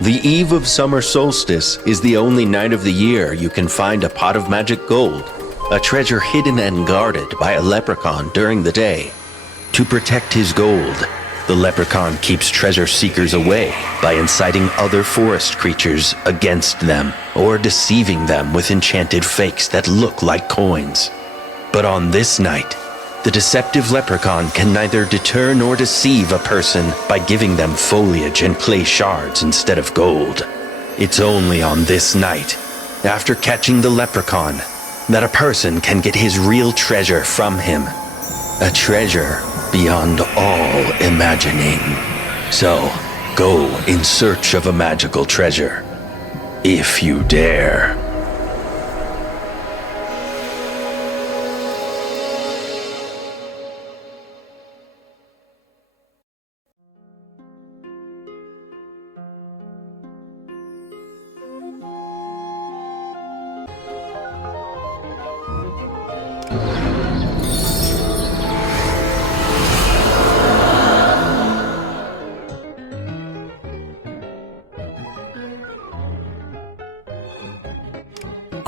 The eve of summer solstice is the only night of the year you can find a pot of magic gold, a treasure hidden and guarded by a leprechaun during the day. To protect his gold, the leprechaun keeps treasure seekers away by inciting other forest creatures against them or deceiving them with enchanted fakes that look like coins. But on this night, the deceptive leprechaun can neither deter nor deceive a person by giving them foliage and clay shards instead of gold. It's only on this night, after catching the leprechaun, that a person can get his real treasure from him. A treasure beyond all imagining. So, go in search of a magical treasure, if you dare.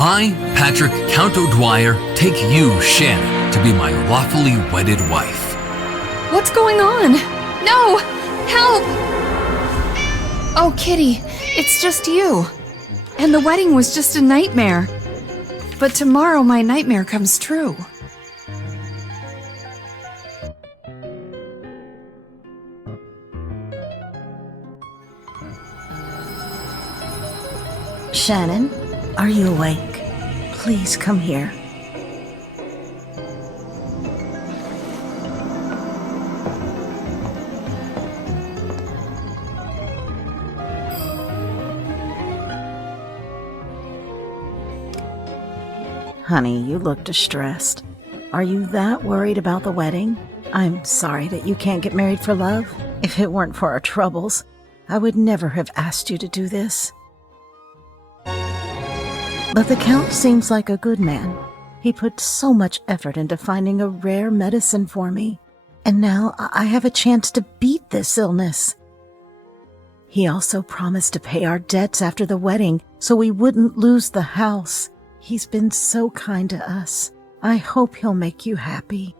I, Patrick Count O'Dwyer, take you, Shannon, to be my lawfully wedded wife. What's going on? No! Help! Oh, Kitty, it's just you. And the wedding was just a nightmare. But tomorrow my nightmare comes true. Shannon, are you awake? Please come here. Honey, you look distressed. Are you that worried about the wedding? I'm sorry that you can't get married for love. If it weren't for our troubles, I would never have asked you to do this. But the Count seems like a good man. He put so much effort into finding a rare medicine for me, and now I have a chance to beat this illness. He also promised to pay our debts after the wedding so we wouldn't lose the house. He's been so kind to us. I hope he'll make you happy.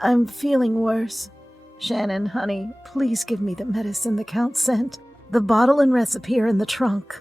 I'm feeling worse. Shannon, honey, please give me the medicine the Count sent. The bottle and recipe are in the trunk.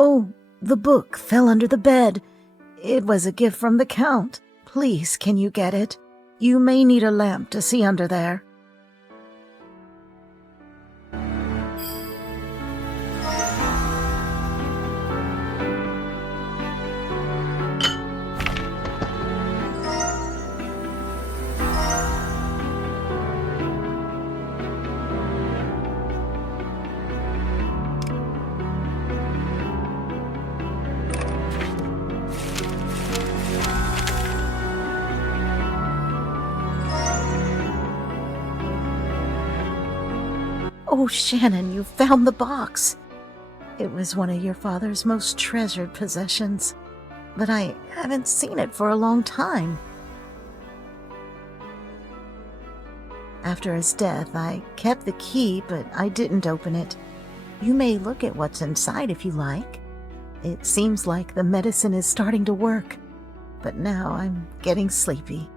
Oh, the book fell under the bed. It was a gift from the Count. Please, can you get it? You may need a lamp to see under there. Oh, Shannon, you found the box. It was one of your father's most treasured possessions, but I haven't seen it for a long time. After his death, I kept the key, but I didn't open it. You may look at what's inside if you like. It seems like the medicine is starting to work, but now I'm getting sleepy.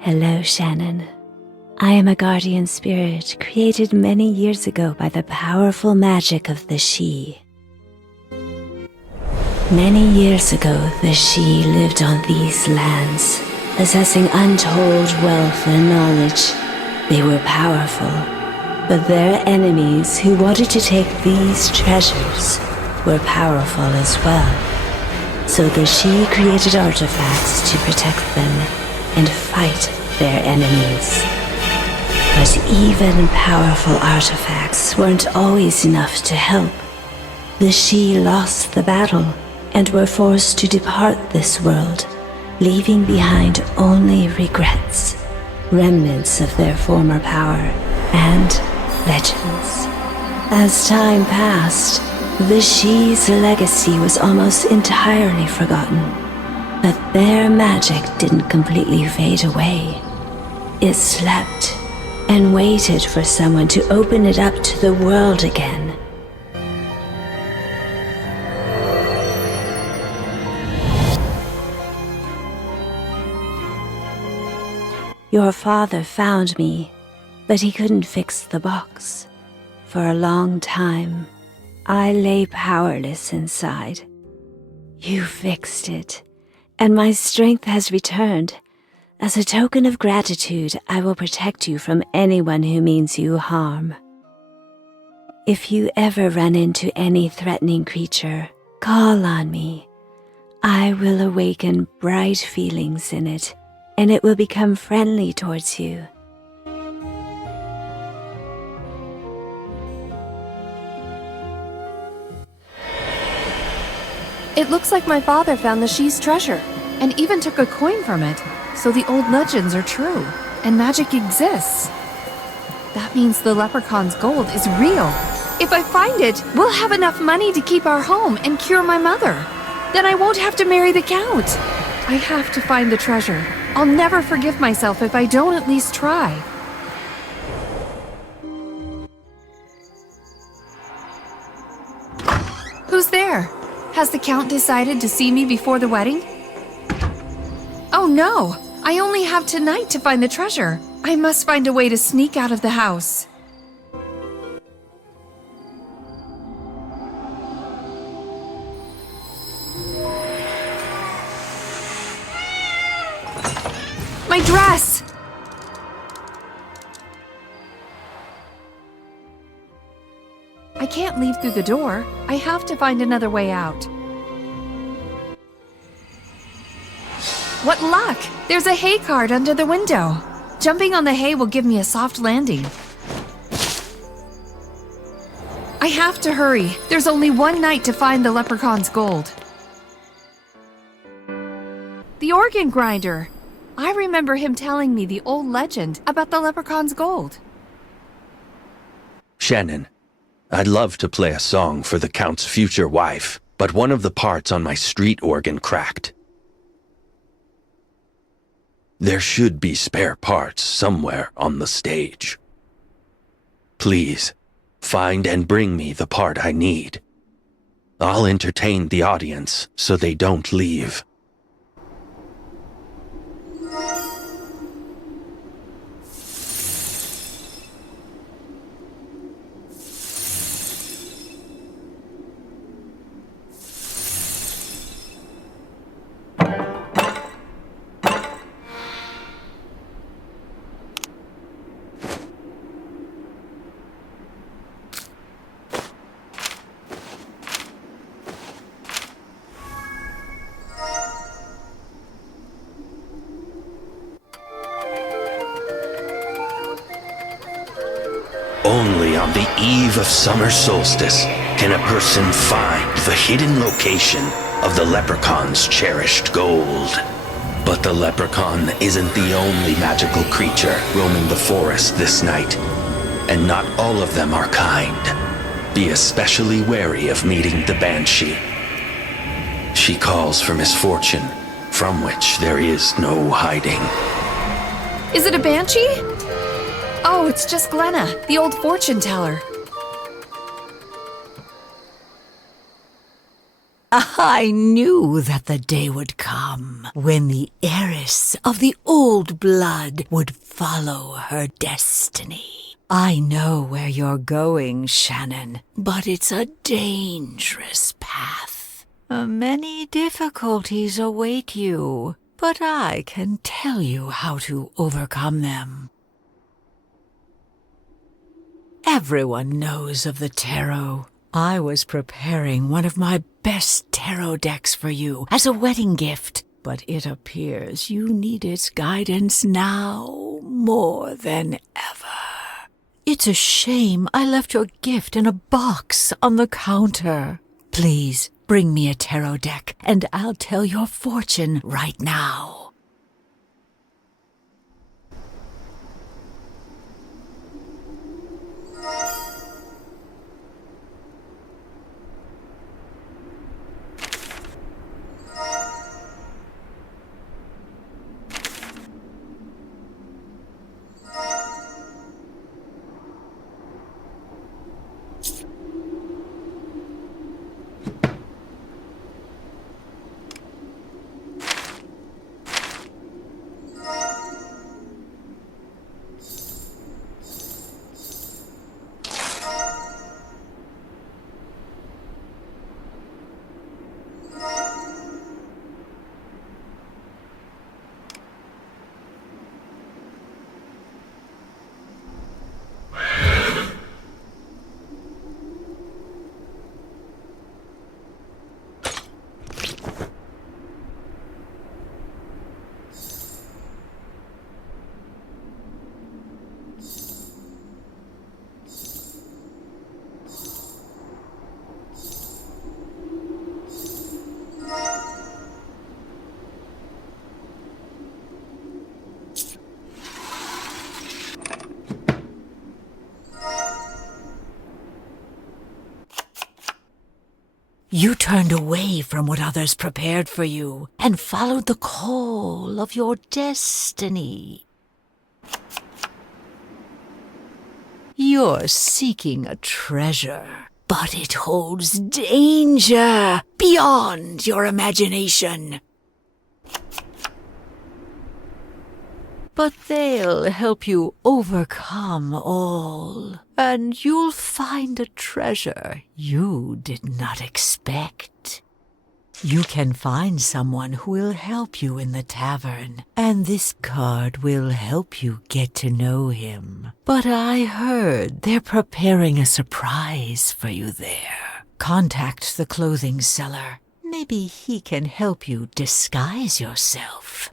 Hello, Shannon. I am a guardian spirit created many years ago by the powerful magic of the Sidhe. Many years ago, the Sidhe lived on these lands, possessing untold wealth and knowledge. They were powerful, but their enemies who wanted to take these treasures were powerful as well. So the Sidhe created artifacts to protect them and fight their enemies. But even powerful artifacts weren't always enough to help. The Sidhe lost the battle and were forced to depart this world, leaving behind only regrets, remnants of their former power, and legends. As time passed, the Sidhe's legacy was almost entirely forgotten, but their magic didn't completely fade away. It slept and waited for someone to open it up to the world again. Your father found me, but he couldn't fix the box. For a long time, I lay powerless inside. You fixed it, and my strength has returned. As a token of gratitude, I will protect you from anyone who means you harm. If you ever run into any threatening creature, call on me. I will awaken bright feelings in it, and it will become friendly towards you. It looks like my father found the Sidhe's treasure, and even took a coin from it. So the old legends are true, and magic exists. That means the leprechaun's gold is real. If I find it, we'll have enough money to keep our home and cure my mother. Then I won't have to marry the Count. I have to find the treasure. I'll never forgive myself if I don't at least try. Who's there? Has the Count decided to see me before the wedding? Oh no! I only have tonight to find the treasure. I must find a way to sneak out of the house. My dress! I can't leave through the door. I have to find another way out. What luck! There's a hay cart under the window. Jumping on the hay will give me a soft landing. I have to hurry. There's only one night to find the leprechaun's gold. The organ grinder. I remember him telling me the old legend about the leprechaun's gold. Shannon, I'd love to play a song for the Count's future wife, but one of the parts on my street organ cracked. There should be spare parts somewhere on the stage. Please, find and bring me the part I need. I'll entertain the audience so they don't leave. on the eve of summer solstice can a person find the hidden location of the leprechaun's cherished gold. But the leprechaun isn't the only magical creature roaming the forest this night, and not all of them are kind. Be especially wary of meeting the banshee. She calls for misfortune, from which there is no hiding. Is it a banshee? Oh, it's just Glenna, the old fortune teller. I knew that the day would come when the heiress of the old blood would follow her destiny. I know where you're going, Shannon, but it's a dangerous path. Many difficulties await you, but I can tell you how to overcome them. Everyone knows of the tarot. I was preparing one of my best tarot decks for you as a wedding gift, but it appears you need its guidance now more than ever. It's a shame I left your gift in a box on the counter. Please, bring me a tarot deck, and I'll tell your fortune right now. You turned away from what others prepared for you and followed the call of your destiny. You're seeking a treasure, but it holds danger beyond your imagination. But they'll help you overcome all, and you'll find a treasure you did not expect. You can find someone who will help you in the tavern, and this card will help you get to know him. But I heard they're preparing a surprise for you there. Contact the clothing seller. Maybe he can help you disguise yourself.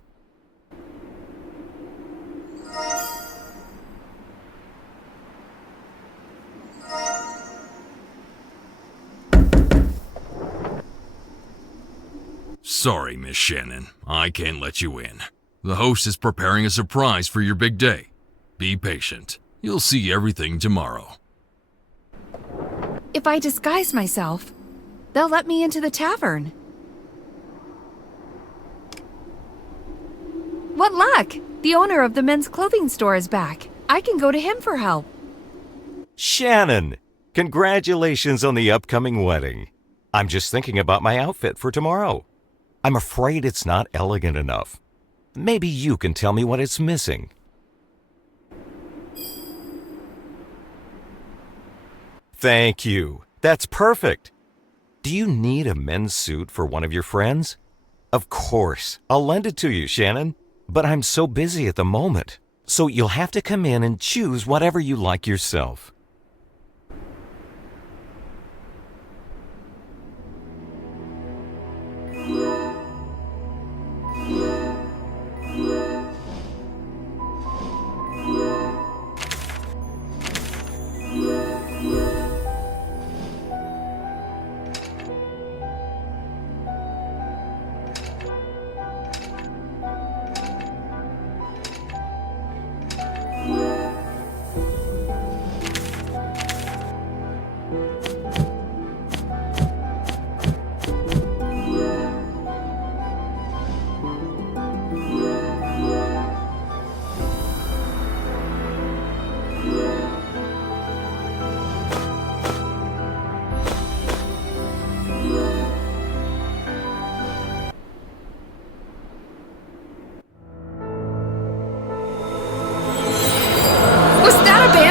Sorry, Miss Shannon. I can't let you in. The host is preparing a surprise for your big day. Be patient. You'll see everything tomorrow. If I disguise myself, they'll let me into the tavern. What luck! The owner of the men's clothing store is back. I can go to him for help. Shannon, congratulations on the upcoming wedding. I'm just thinking about my outfit for tomorrow. I'm afraid it's not elegant enough. Maybe you can tell me what it's missing. Thank you. That's perfect. Do you need a men's suit for one of your friends? Of course. I'll lend it to you, Shannon. But I'm so busy at the moment, so you'll have to come in and choose whatever you like yourself.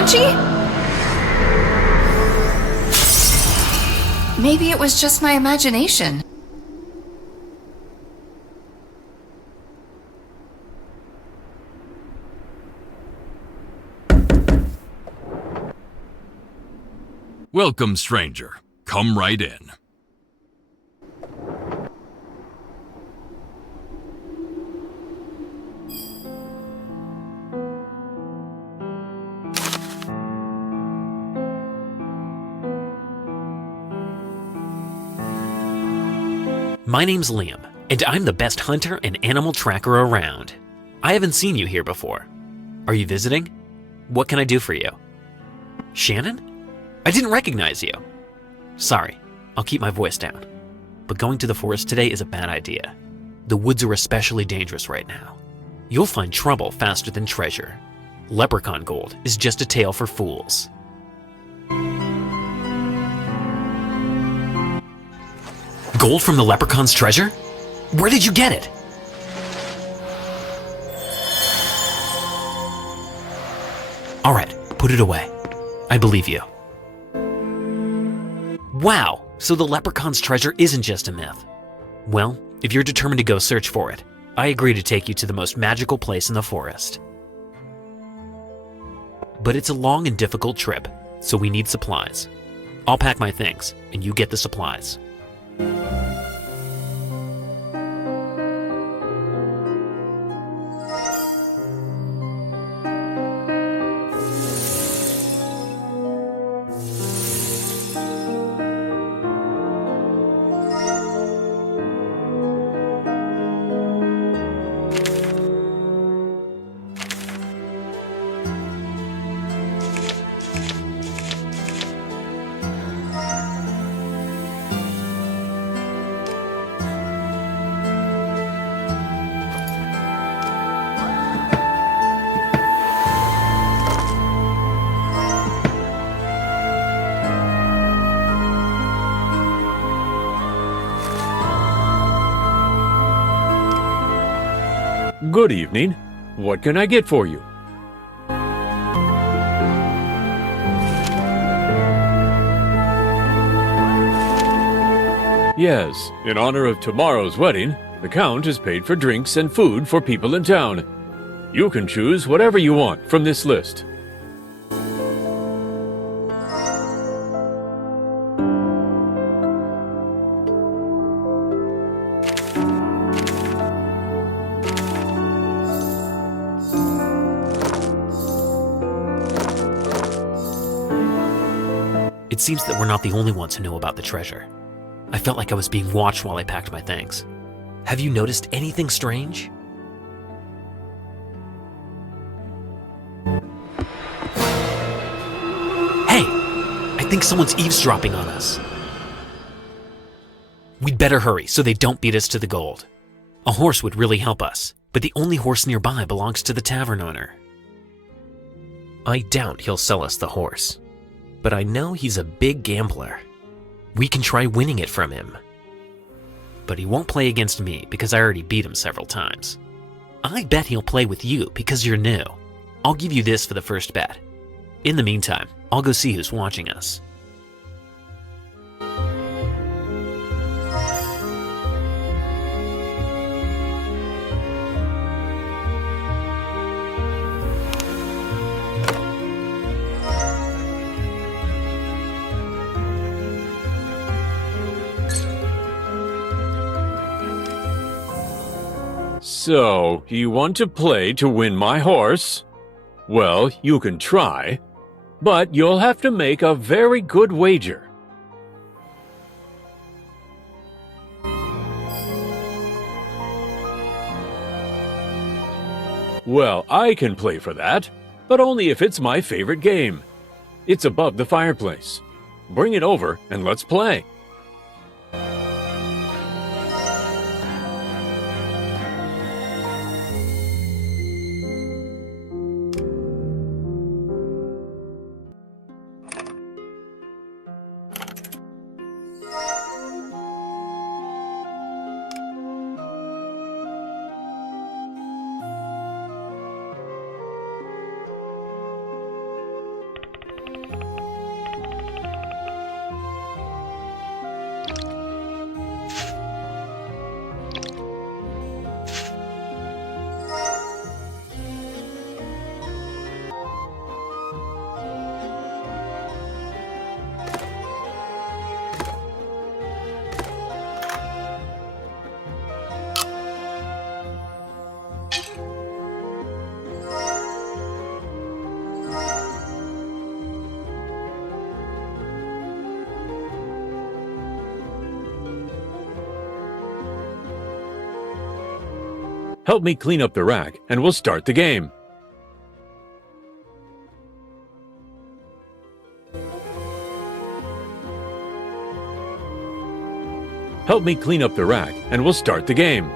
Archie? Maybe it was just my imagination. Welcome, stranger. Come right in. My name's Liam, and I'm the best hunter and animal tracker around. I haven't seen you here before. Are you visiting? What can I do for you? Shannon? I didn't recognize you. Sorry, I'll keep my voice down. But going to the forest today is a bad idea. The woods are especially dangerous right now. You'll find trouble faster than treasure. Leprechaun gold is just a tale for fools. Gold from the leprechaun's treasure? Where did you get it? All right, put it away. I believe you. Wow, so the leprechaun's treasure isn't just a myth. Well, if you're determined to go search for it, I agree to take you to the most magical place in the forest. But it's a long and difficult trip, so we need supplies. I'll pack my things, and you get the supplies. Good evening. What can I get for you? Yes, in honor of tomorrow's wedding, the Count has paid for drinks and food for people in town. You can choose whatever you want from this list. It seems that we're not the only ones who know about the treasure. I felt like I was being watched while I packed my things. Have you noticed anything strange? Hey! I think someone's eavesdropping on us. We'd better hurry so they don't beat us to the gold. A horse would really help us, but the only horse nearby belongs to the tavern owner. I doubt he'll sell us the horse, but I know he's a big gambler. We can try winning it from him. But he won't play against me because I already beat him several times. I bet he'll play with you because you're new. I'll give you this for the first bet. In the meantime, I'll go see who's watching us. So, you want to play to win my horse? Well, you can try, but you'll have to make a very good wager. Well, I can play for that, but only if it's my favorite game. It's above the fireplace. Bring it over and let's play. Help me clean up the rack, and we'll start the game. Help me clean up the rack, and we'll start the game.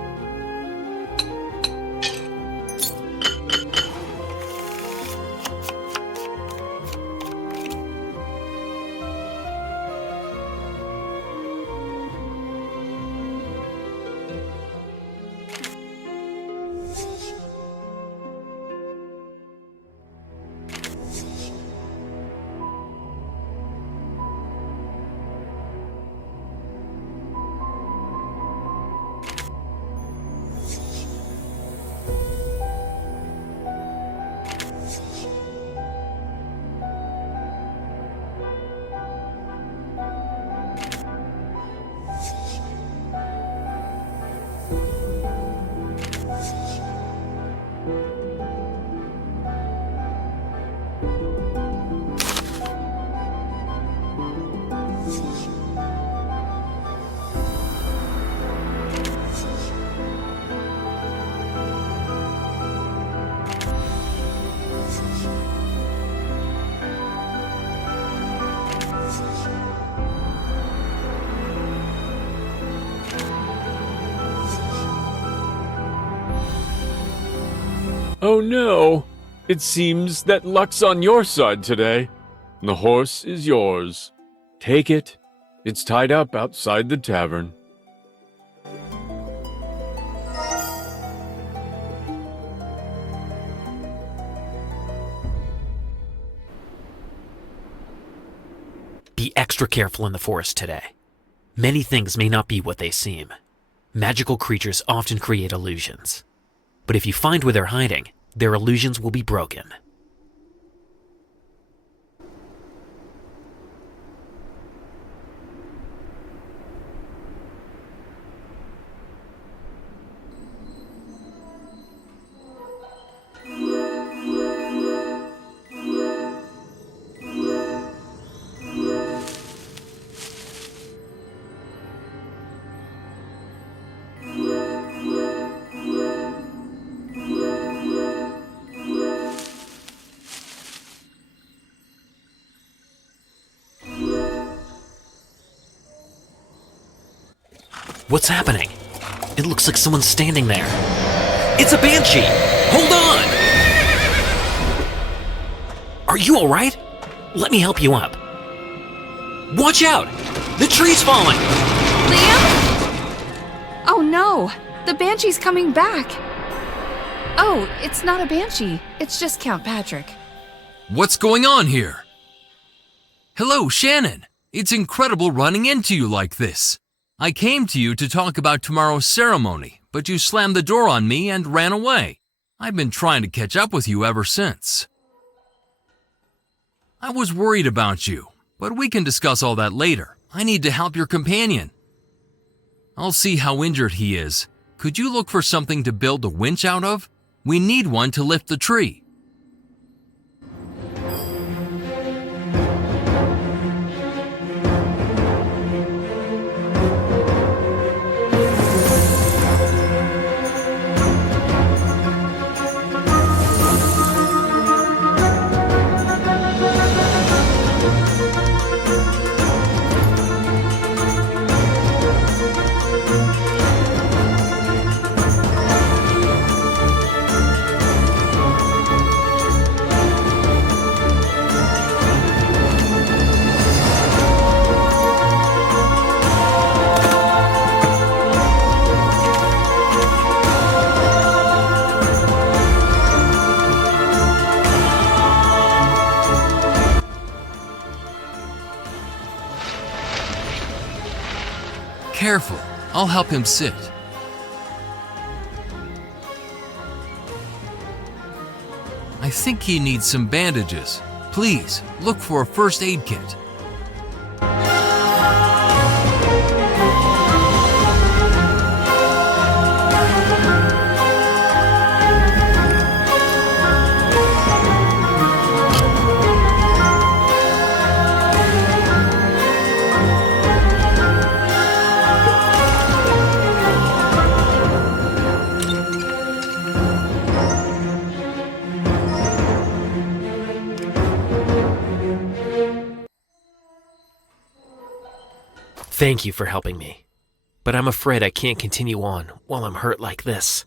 Oh no! It seems that luck's on your side today. The horse is yours. Take it. It's tied up outside the tavern. Be extra careful in the forest today. Many things may not be what they seem. Magical creatures often create illusions. But if you find where they're hiding, their illusions will be broken. What's happening? It looks like someone's standing there. It's a banshee! Hold on! Are you alright? Let me help you up. Watch out! The tree's falling! Liam? Oh no! The banshee's coming back! Oh, it's not a banshee. It's just Count Patrick. What's going on here? Hello, Shannon. It's incredible running into you like this. I came to you to talk about tomorrow's ceremony, but you slammed the door on me and ran away. I've been trying to catch up with you ever since. I was worried about you, but we can discuss all that later. I need to help your companion. I'll see how injured he is. Could you look for something to build a winch out of? We need one to lift the tree. Careful, I'll help him sit. I think he needs some bandages. Please, look for a first aid kit. Thank you for helping me. But I'm afraid I can't continue on while I'm hurt like this.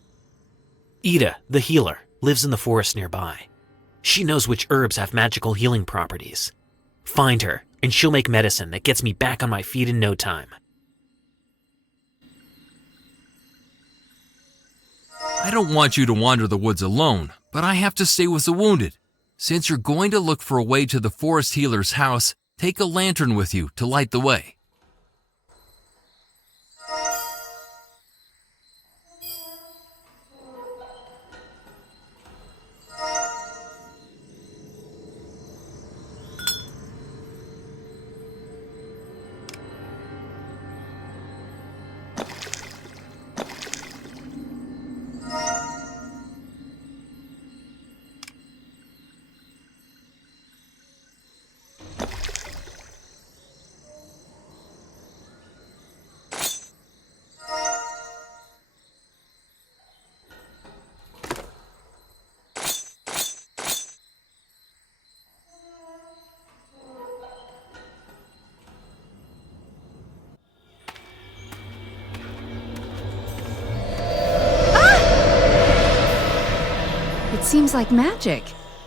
Ida, the healer, lives in the forest nearby. She knows which herbs have magical healing properties. Find her, and she'll make medicine that gets me back on my feet in no time. I don't want you to wander the woods alone, but I have to stay with the wounded. Since you're going to look for a way to the forest healer's house, take a lantern with you to light the way. It seems like magic.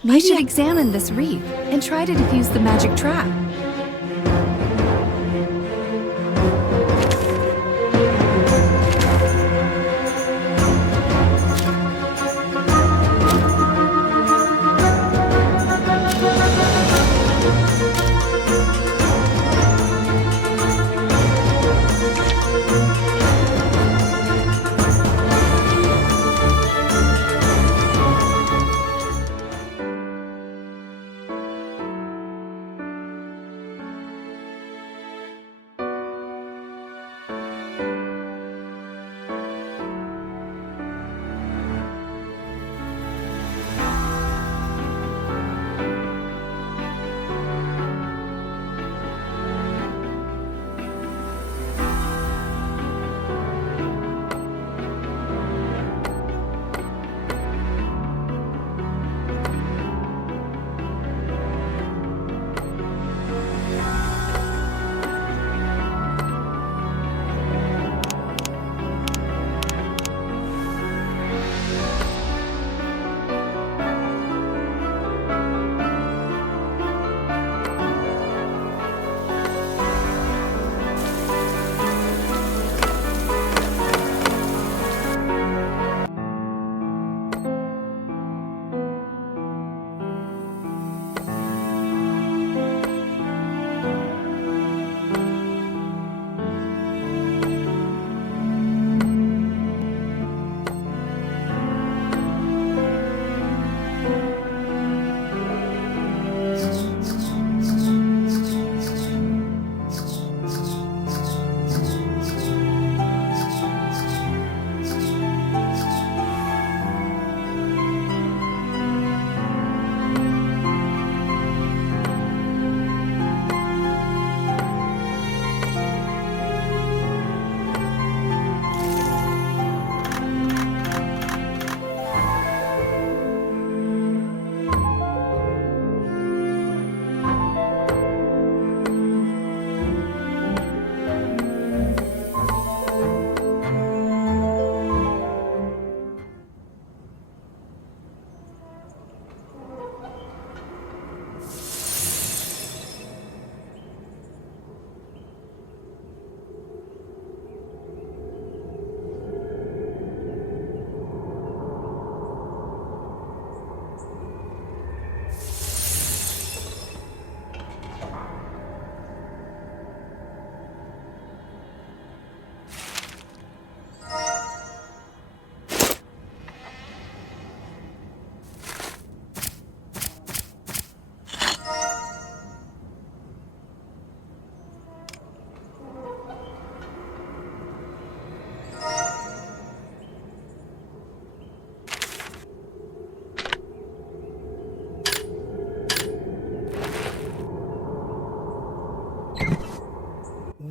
I should examine this reef and try to defuse the magic trap.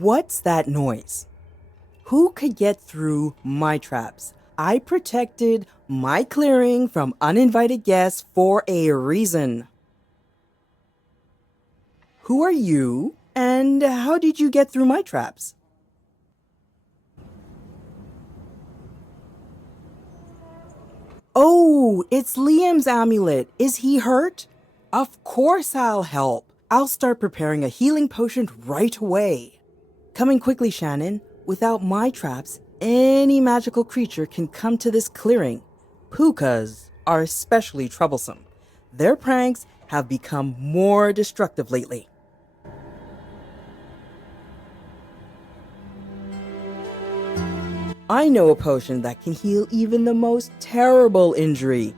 What's that noise? Who could get through my traps? I protected my clearing from uninvited guests for a reason. Who are you, and how did you get through my traps? Oh, it's Liam's amulet. Is he hurt? Of course I'll help. I'll start preparing a healing potion right away. Coming quickly, Shannon. Without my traps, any magical creature can come to this clearing. Pukas are especially troublesome. Their pranks have become more destructive lately. I know a potion that can heal even the most terrible injury,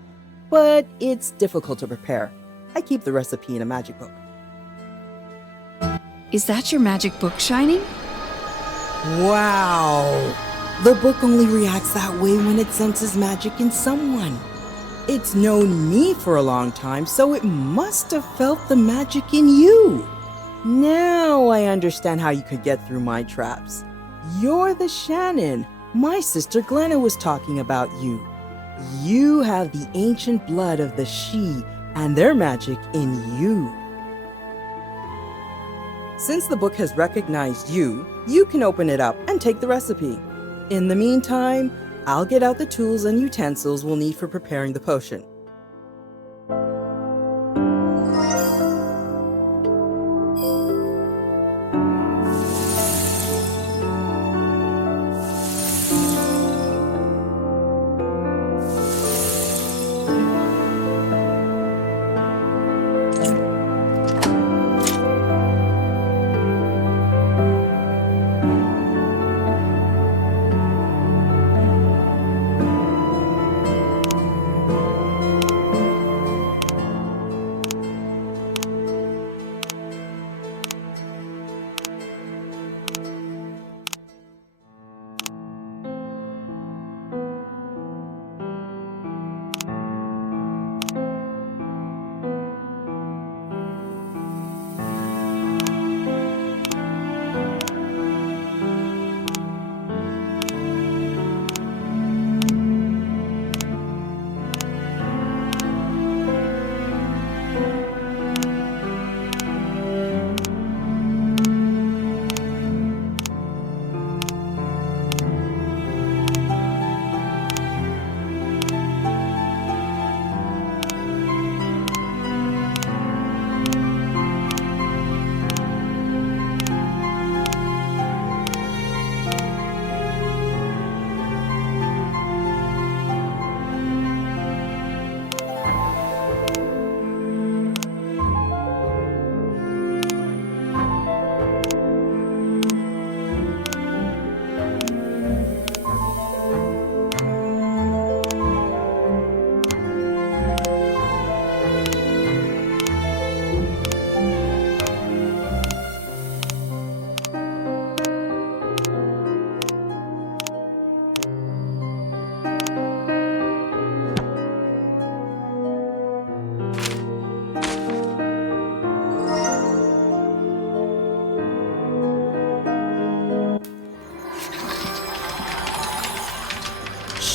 but it's difficult to prepare. I keep the recipe in a magic book. Is that your magic book shining? Wow! The book only reacts that way when it senses magic in someone. It's known me for a long time, so it must have felt the magic in you. Now I understand how you could get through my traps. You're the Shannon. My sister Glenna was talking about you. You have the ancient blood of the Sidhe and their magic in you. Since the book has recognized you, you can open it up and take the recipe. In the meantime, I'll get out the tools and utensils we'll need for preparing the potion.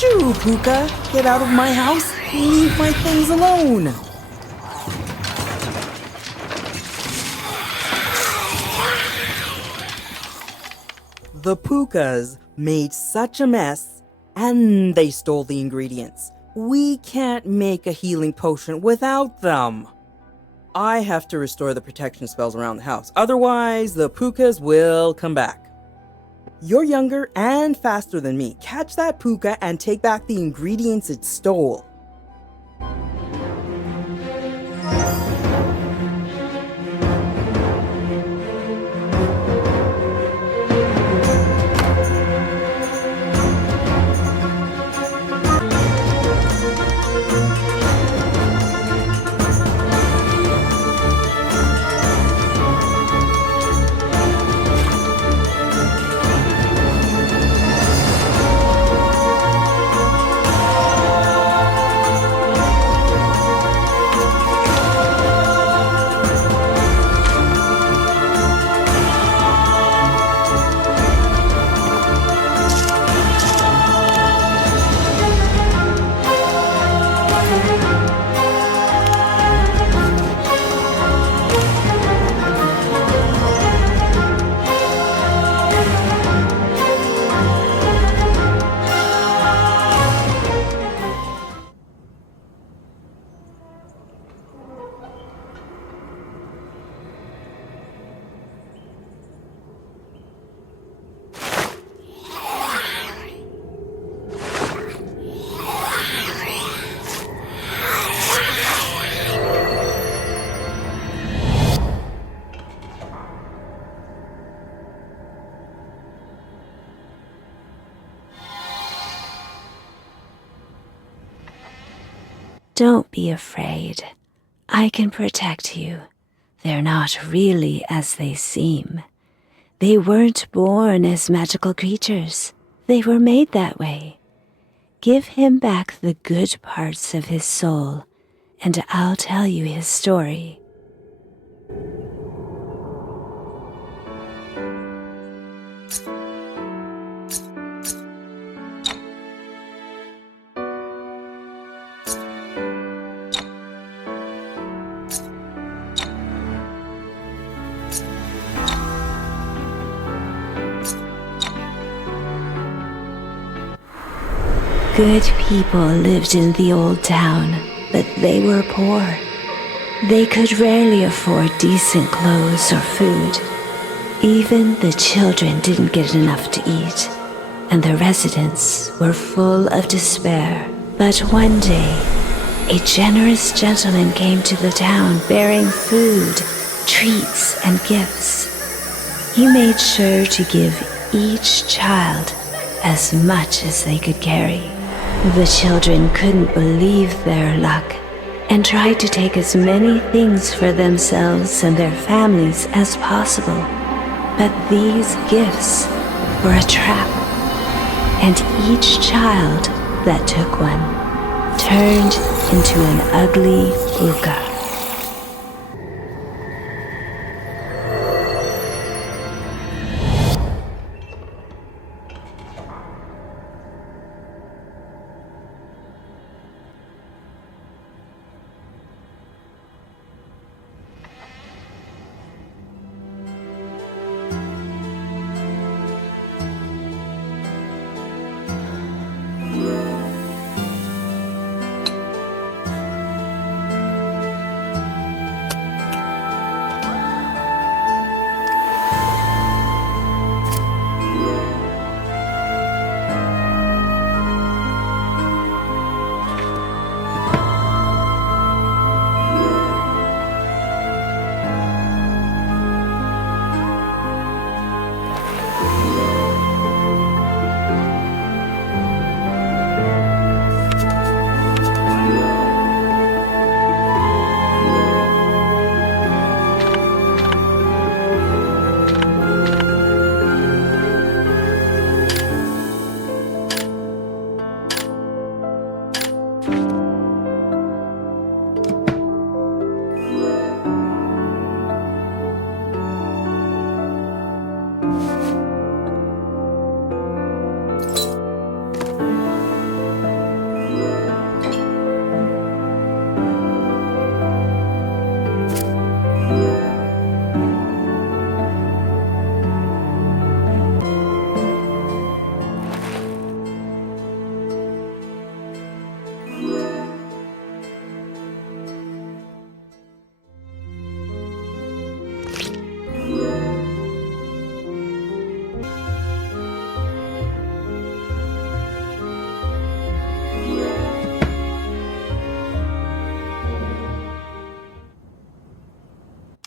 Shoo, Puka! Get out of my house! Leave my things alone! The Pukas made such a mess, and they stole the ingredients. We can't make a healing potion without them. I have to restore the protection spells around the house, otherwise the Pukas will come back. You're younger and faster than me. Catch that Puka and take back the ingredients it stole. Don't be afraid. I can protect you. They're not really as they seem. They weren't born as magical creatures. They were made that way. Give him back the good parts of his soul, and I'll tell you his story. Good people lived in the old town, but they were poor. They could rarely afford decent clothes or food. Even the children didn't get enough to eat, and the residents were full of despair. But one day, a generous gentleman came to the town bearing food, treats, and gifts. He made sure to give each child as much as they could carry. The children couldn't believe their luck and tried to take as many things for themselves and their families as possible. But these gifts were a trap, and each child that took one turned into an ugly uka.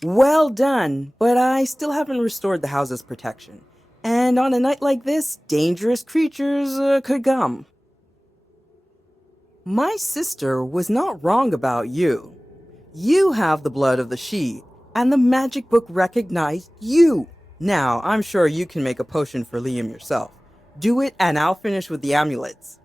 Well done, but I still haven't restored the house's protection. And on a night like this, dangerous creatures could come. My sister was not wrong about you. You have the blood of the Sidhe, and the magic book recognized you. Now, I'm sure you can make a potion for Liam yourself. Do it, and I'll finish with the amulets.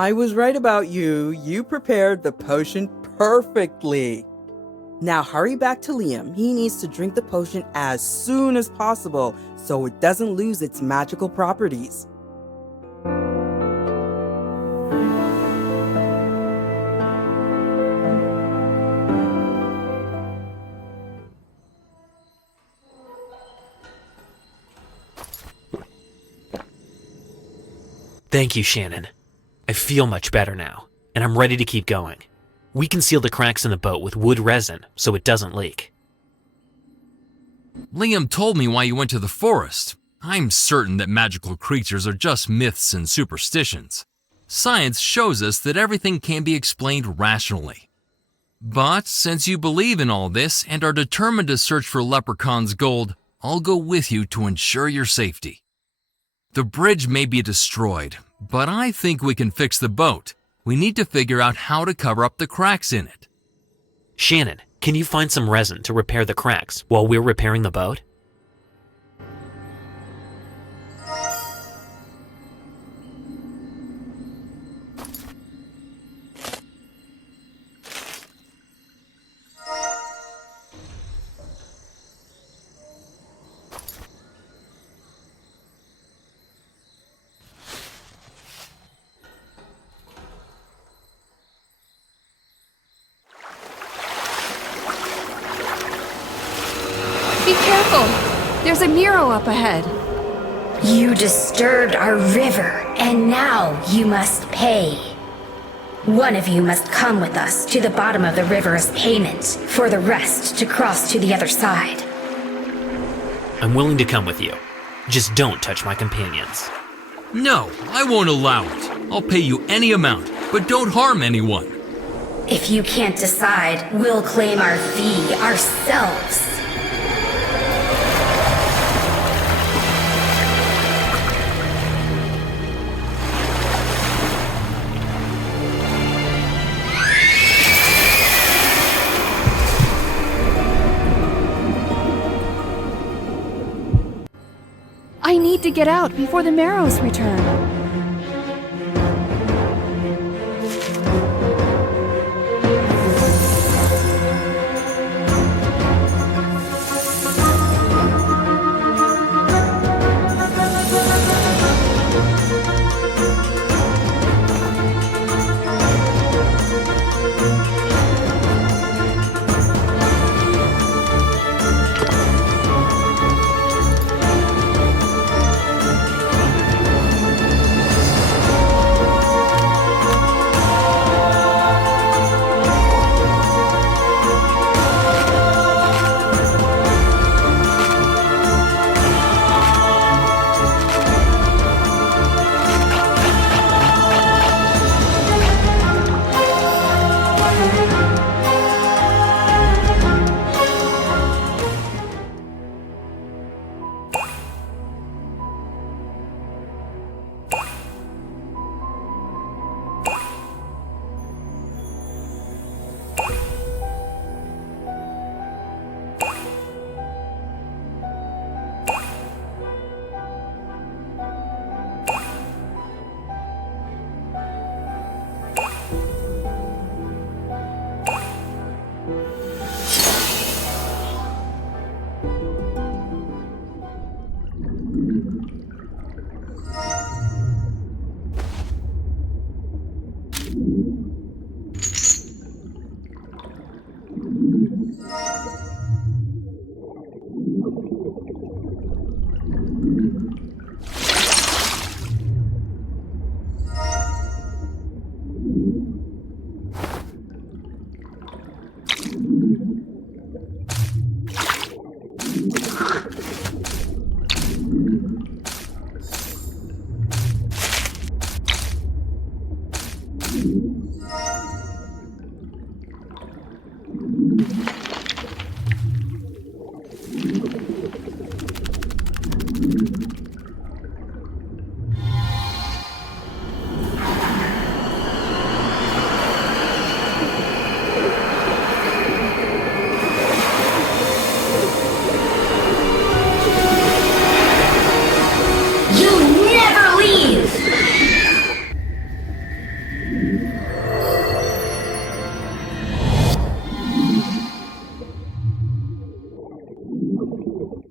I was right about you. You prepared the potion perfectly. Now hurry back to Liam. He needs to drink the potion as soon as possible so it doesn't lose its magical properties. Thank you, Shannon. I feel much better now, and I'm ready to keep going. We can seal the cracks in the boat with wood resin so it doesn't leak. Liam told me why you went to the forest. I'm certain that magical creatures are just myths and superstitions. Science shows us that everything can be explained rationally. But since you believe in all this and are determined to search for Leprechaun's gold, I'll go with you to ensure your safety. The bridge may be destroyed, but I think we can fix the boat. We need to figure out how to cover up the cracks in it. Shannon, can you find some resin to repair the cracks while we're repairing the boat? Be careful! There's a Miro up ahead. You disturbed our river, and now you must pay. One of you must come with us to the bottom of the river as payment, for the rest to cross to the other side. I'm willing to come with you. Just don't touch my companions. No, I won't allow it. I'll pay you any amount, but don't harm anyone. If you can't decide, we'll claim our fee ourselves. I need to get out before the Marrows return.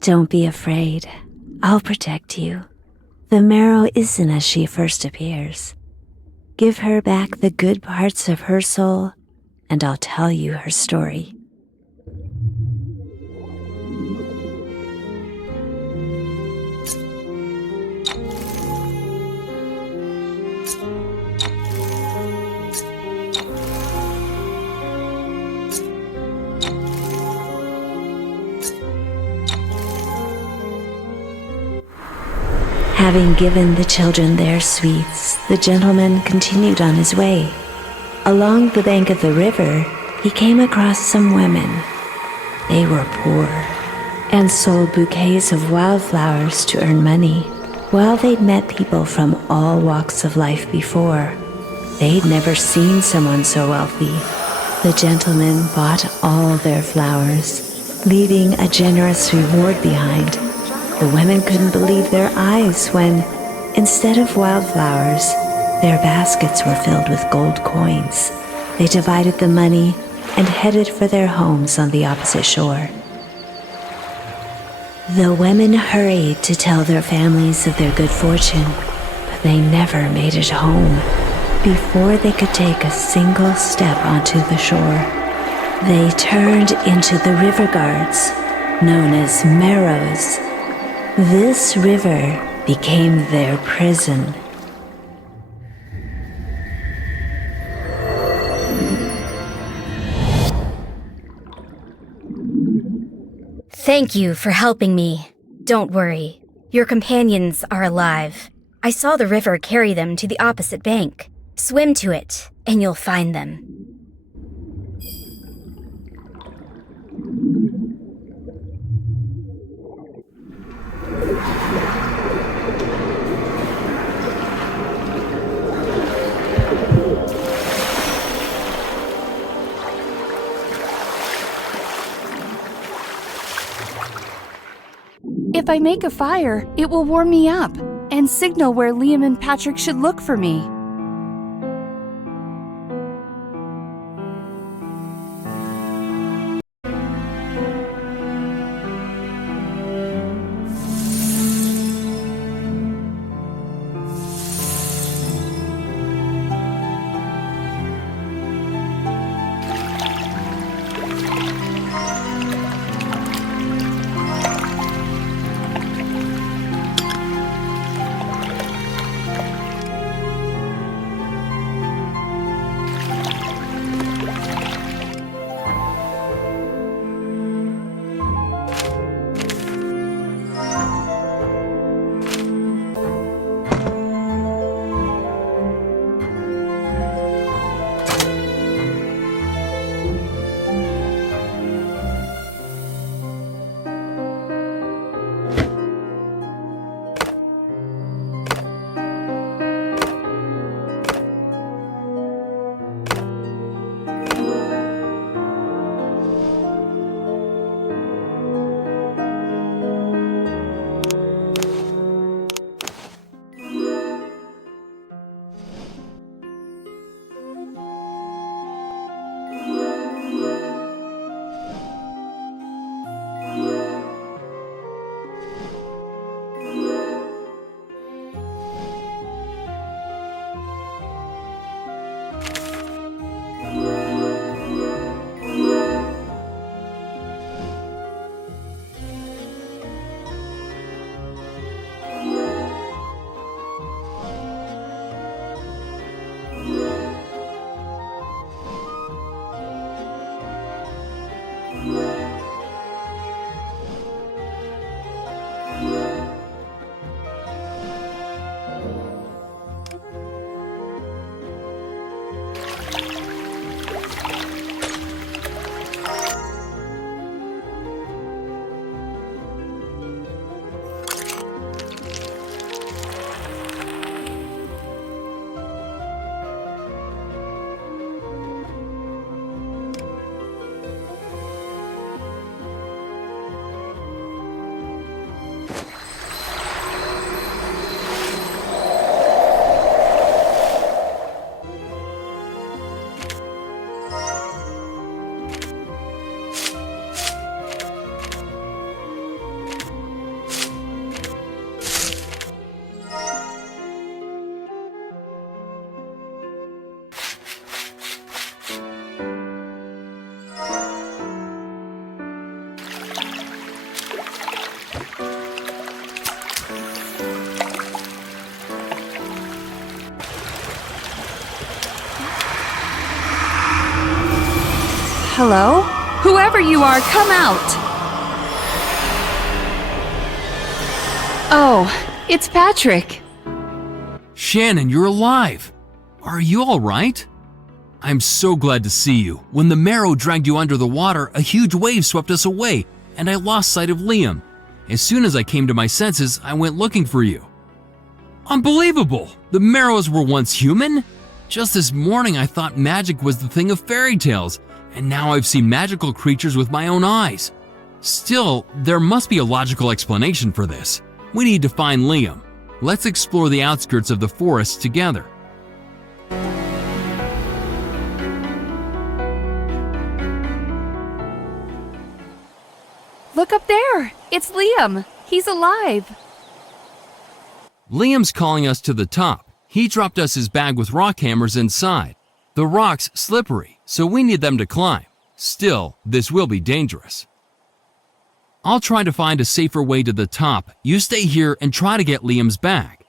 Don't be afraid. I'll protect you. The marrow isn't as she first appears. Give her back the good parts of her soul, and I'll tell you her story. Having given the children their sweets, the gentleman continued on his way. Along the bank of the river, he came across some women. They were poor and sold bouquets of wildflowers to earn money. While they'd met people from all walks of life before, they'd never seen someone so wealthy. The gentleman bought all their flowers, leaving a generous reward behind. The women couldn't believe their eyes when, instead of wildflowers, their baskets were filled with gold coins. They divided the money and headed for their homes on the opposite shore. The women hurried to tell their families of their good fortune, but they never made it home before they could take a single step onto the shore. They turned into the river guards, known as marrows. This river became their prison. Thank you for helping me. Don't worry. Your companions are alive. I saw the river carry them to the opposite bank. Swim to it, and you'll find them. If I make a fire, it will warm me up and signal where Liam and Patrick should look for me. Hello? Whoever you are, come out! Oh, it's Patrick. Shannon, you're alive. Are you all right? I'm so glad to see you. When the Marrow dragged you under the water, a huge wave swept us away, and I lost sight of Liam. As soon as I came to my senses, I went looking for you. Unbelievable! The Marrows were once human? Just this morning I thought magic was the thing of fairy tales, and now I've seen magical creatures with my own eyes. Still, there must be a logical explanation for this. We need to find Liam. Let's explore the outskirts of the forest together. Look up there! It's Liam! He's alive! Liam's calling us to the top. He dropped us his bag with rock hammers inside. The rock's slippery, so we need them to climb. Still, this will be dangerous. I'll try to find a safer way to the top. You stay here and try to get Liam's bag.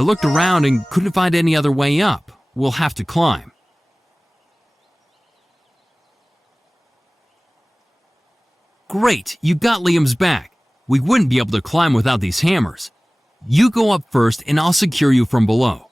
I looked around and couldn't find any other way up. We'll have to climb. Great, you got Liam's back. We wouldn't be able to climb without these hammers. You go up first and I'll secure you from below.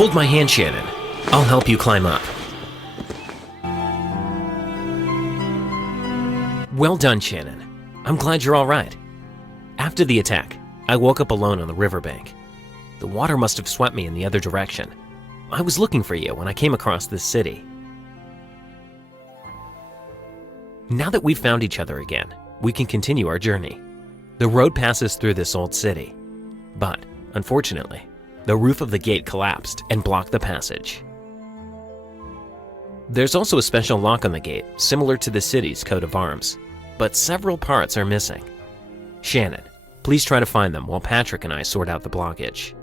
Hold my hand, Shannon. I'll help you climb up. Well done, Shannon. I'm glad you're all right. After the attack, I woke up alone on the riverbank. The water must have swept me in the other direction. I was looking for you when I came across this city. Now that we've found each other again, we can continue our journey. The road passes through this old city, but unfortunately, the roof of the gate collapsed and blocked the passage. There's also a special lock on the gate, similar to the city's coat of arms, but several parts are missing. Shannon, please try to find them while Patrick and I sort out the blockage.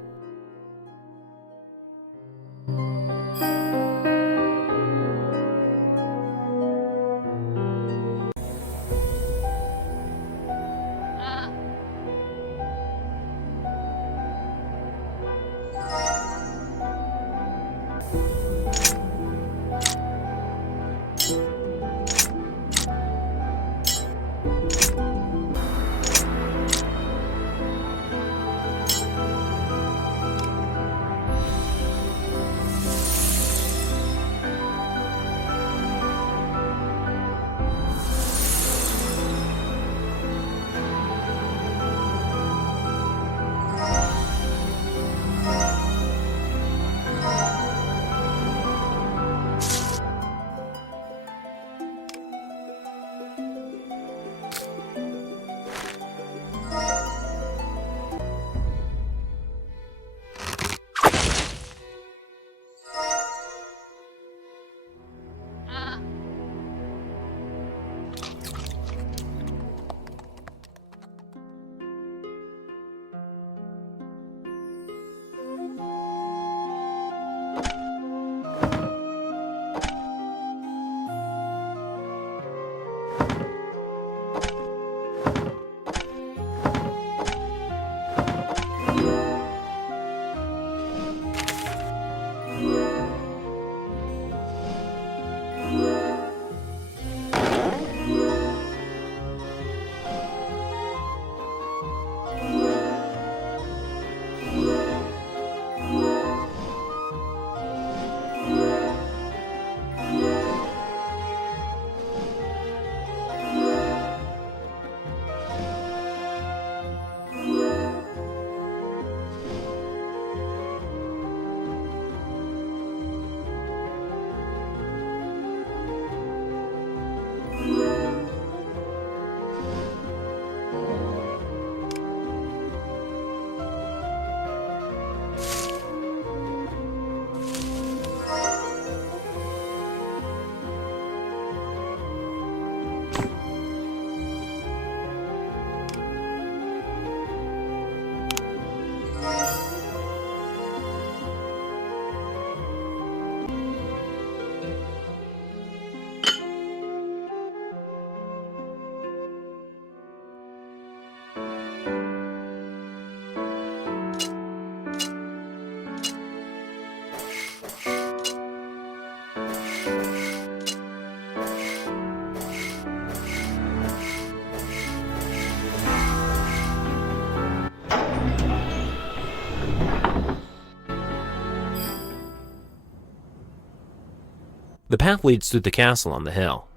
The path leads through the castle on the hill.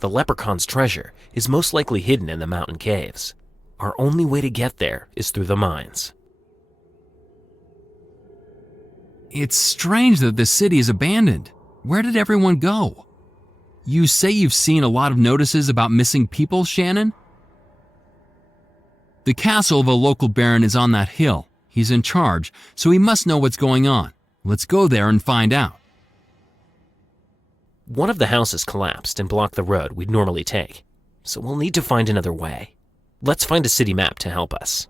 The leprechaun's treasure is most likely hidden in the mountain caves. Our only way to get there is through the mines. It's strange that the city is abandoned. Where did everyone go? You say you've seen a lot of notices about missing people, Shannon? The castle of a local baron is on that hill. He's in charge, so he must know what's going on. Let's go there and find out. One of the houses collapsed and blocked the road we'd normally take, so we'll need to find another way. Let's find a city map to help us.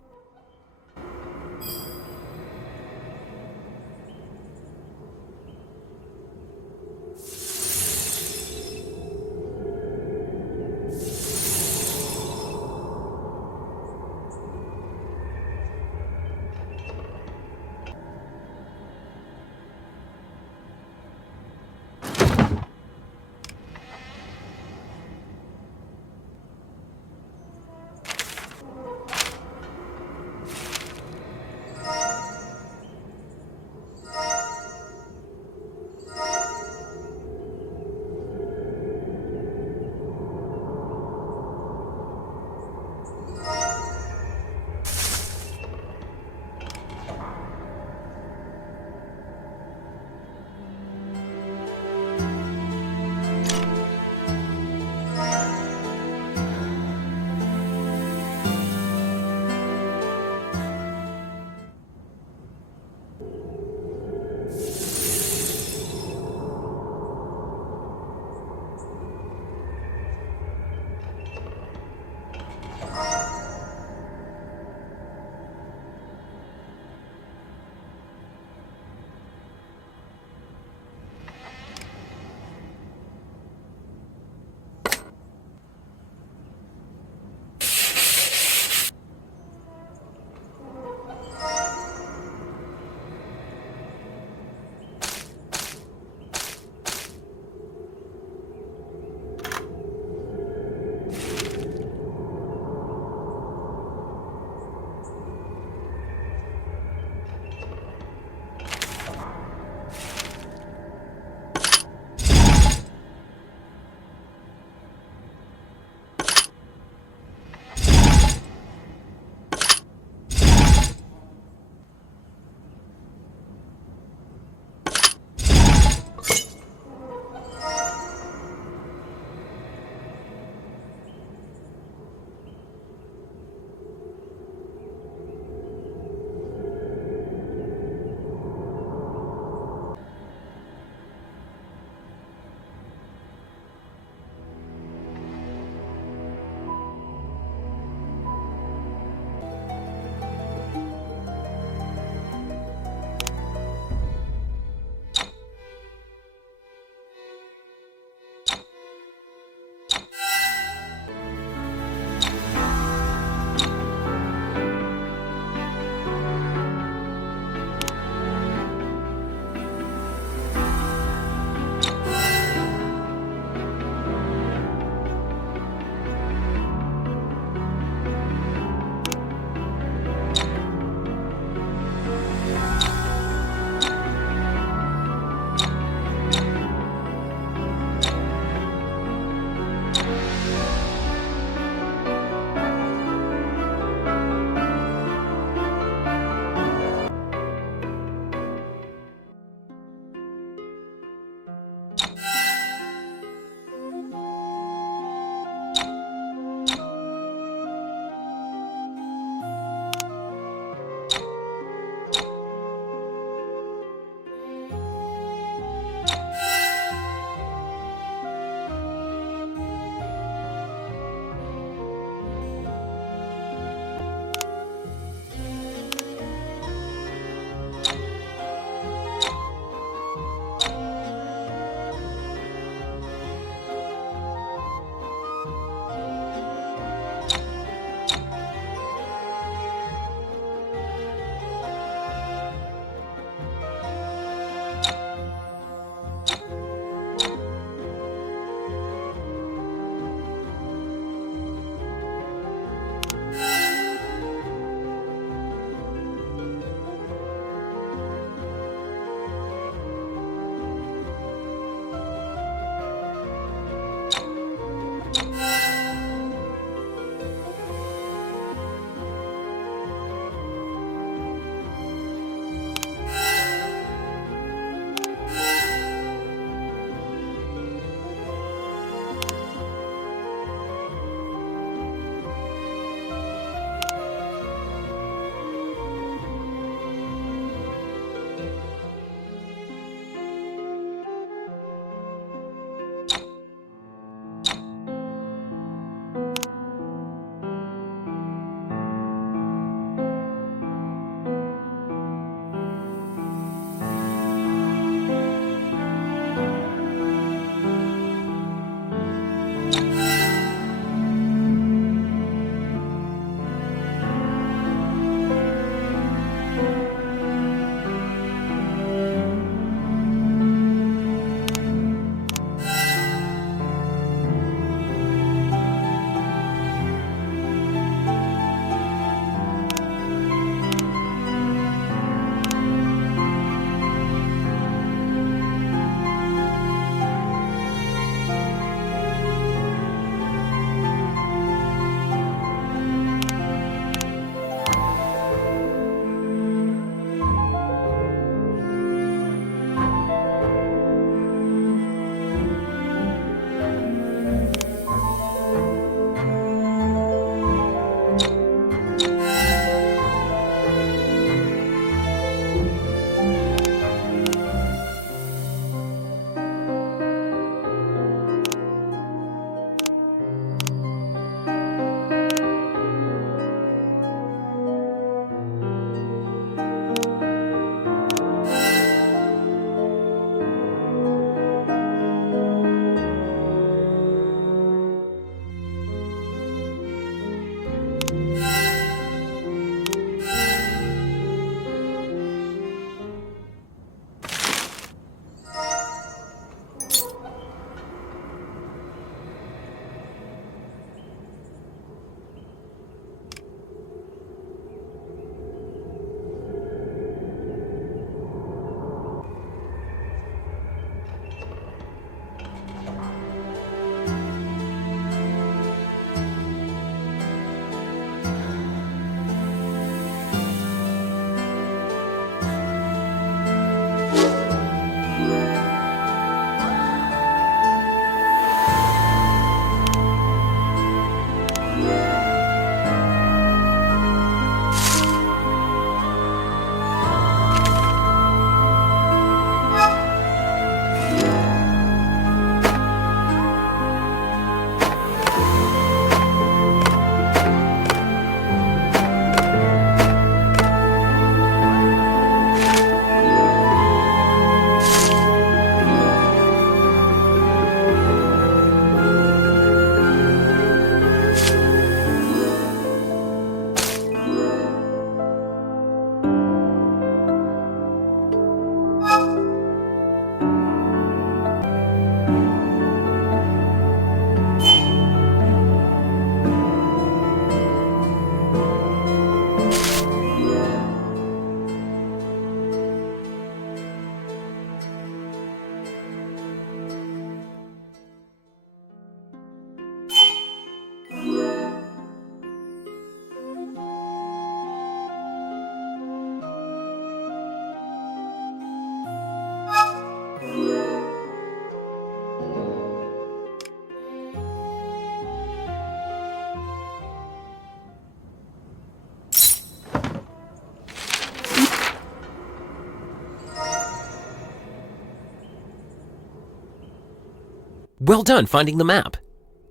Well done finding the map.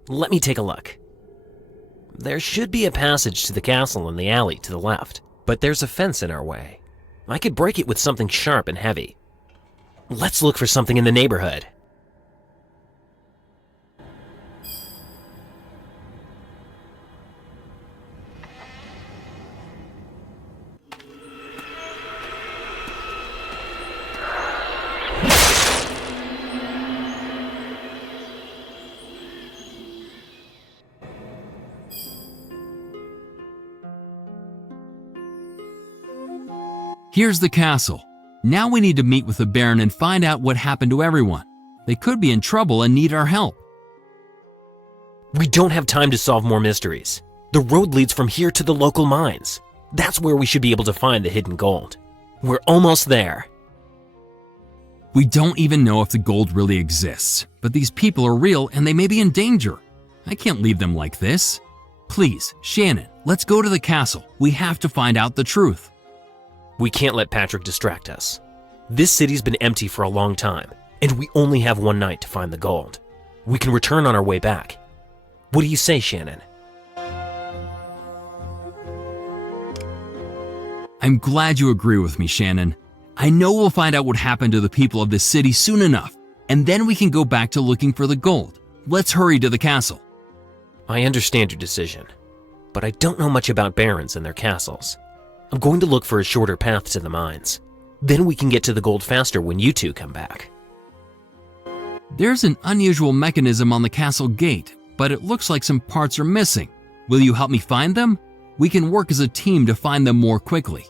Let me take a look. There should be a passage to the castle in the alley to the left, but there's a fence in our way. I could break it with something sharp and heavy. Let's look for something in the neighborhood. Here's the castle. Now we need to meet with the Baron and find out what happened to everyone. They could be in trouble and need our help. We don't have time to solve more mysteries. The road leads from here to the local mines. That's where we should be able to find the hidden gold. We're almost there. We don't even know if the gold really exists, but these people are real and they may be in danger. I can't leave them like this. Please, Shannon, let's go to the castle. We have to find out the truth. We can't let Patrick distract us. This city's been empty for a long time, and we only have one night to find the gold. We can return on our way back. What do you say, Shannon? I'm glad you agree with me, Shannon. I know we'll find out what happened to the people of this city soon enough, and then we can go back to looking for the gold. Let's hurry to the castle. I understand your decision, but I don't know much about barons and their castles. I'm going to look for a shorter path to the mines. Then we can get to the gold faster when you two come back. There's an unusual mechanism on the castle gate, but it looks like some parts are missing. Will you help me find them? We can work as a team to find them more quickly.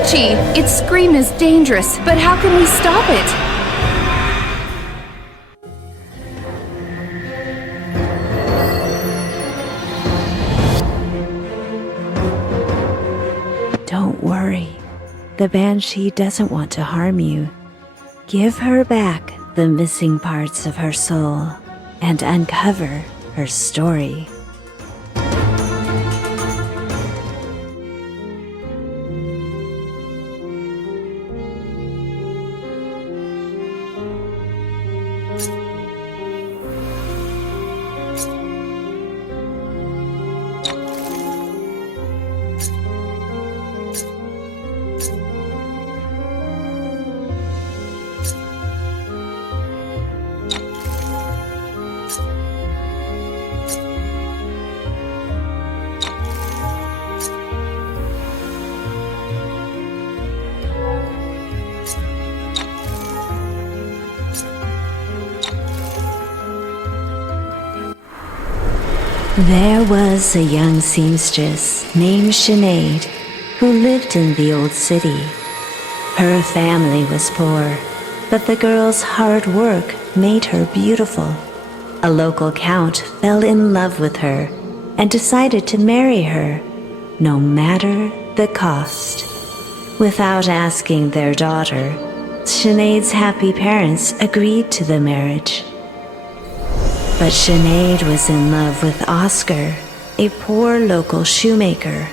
banshee! Its scream is dangerous, but how can we stop it? Don't worry. The banshee doesn't want to harm you. Give her back the missing parts of her soul and uncover her story. There was a young seamstress named Sinead who lived in the old city. Her family was poor, but the girl's hard work made her beautiful. A local count fell in love with her and decided to marry her, no matter the cost. Without asking their daughter, Sinead's happy parents agreed to the marriage. But Sinead was in love with Oscar, a poor local shoemaker.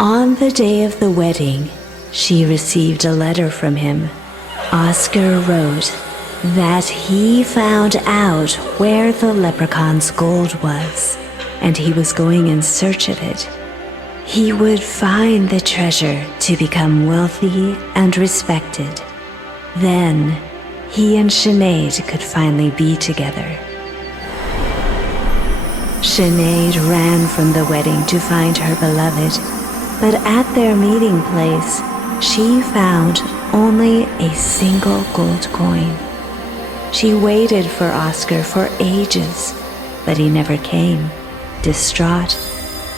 On the day of the wedding, she received a letter from him. Oscar wrote that he found out where the leprechaun's gold was, and he was going in search of it. He would find the treasure to become wealthy and respected. Then, he and Sinead could finally be together. Sinead ran from the wedding to find her beloved, but at their meeting place, she found only a single gold coin. She waited for Oscar for ages, but he never came. Distraught,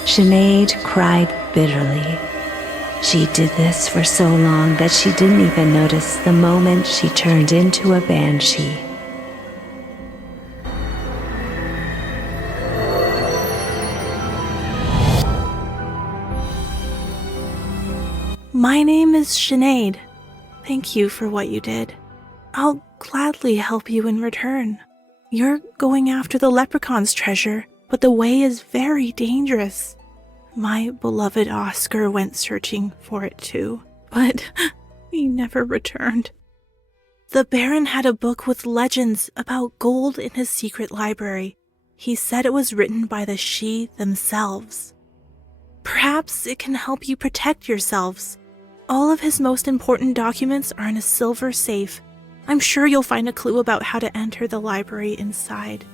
Sinead cried bitterly. She did this for so long that she didn't even notice the moment she turned into a banshee. My name is Sinead. Thank you for what you did. I'll gladly help you in return. You're going after the leprechaun's treasure, but the way is very dangerous. My beloved Oscar went searching for it too, but he never returned. The Baron had a book with legends about gold in his secret library. He said it was written by the Sidhe themselves. Perhaps it can help you protect yourselves. All of his most important documents are in a silver safe. I'm sure you'll find a clue about how to enter the library inside.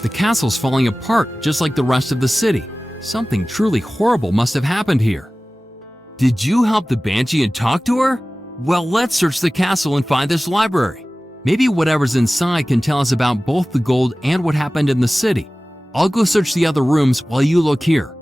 The castle's falling apart just like the rest of the city. Something truly horrible must have happened here. Did you help the banshee and talk to her? Well, let's search the castle and find this library. Maybe whatever's inside can tell us about both the gold and what happened in the city. I'll go search the other rooms while you look here.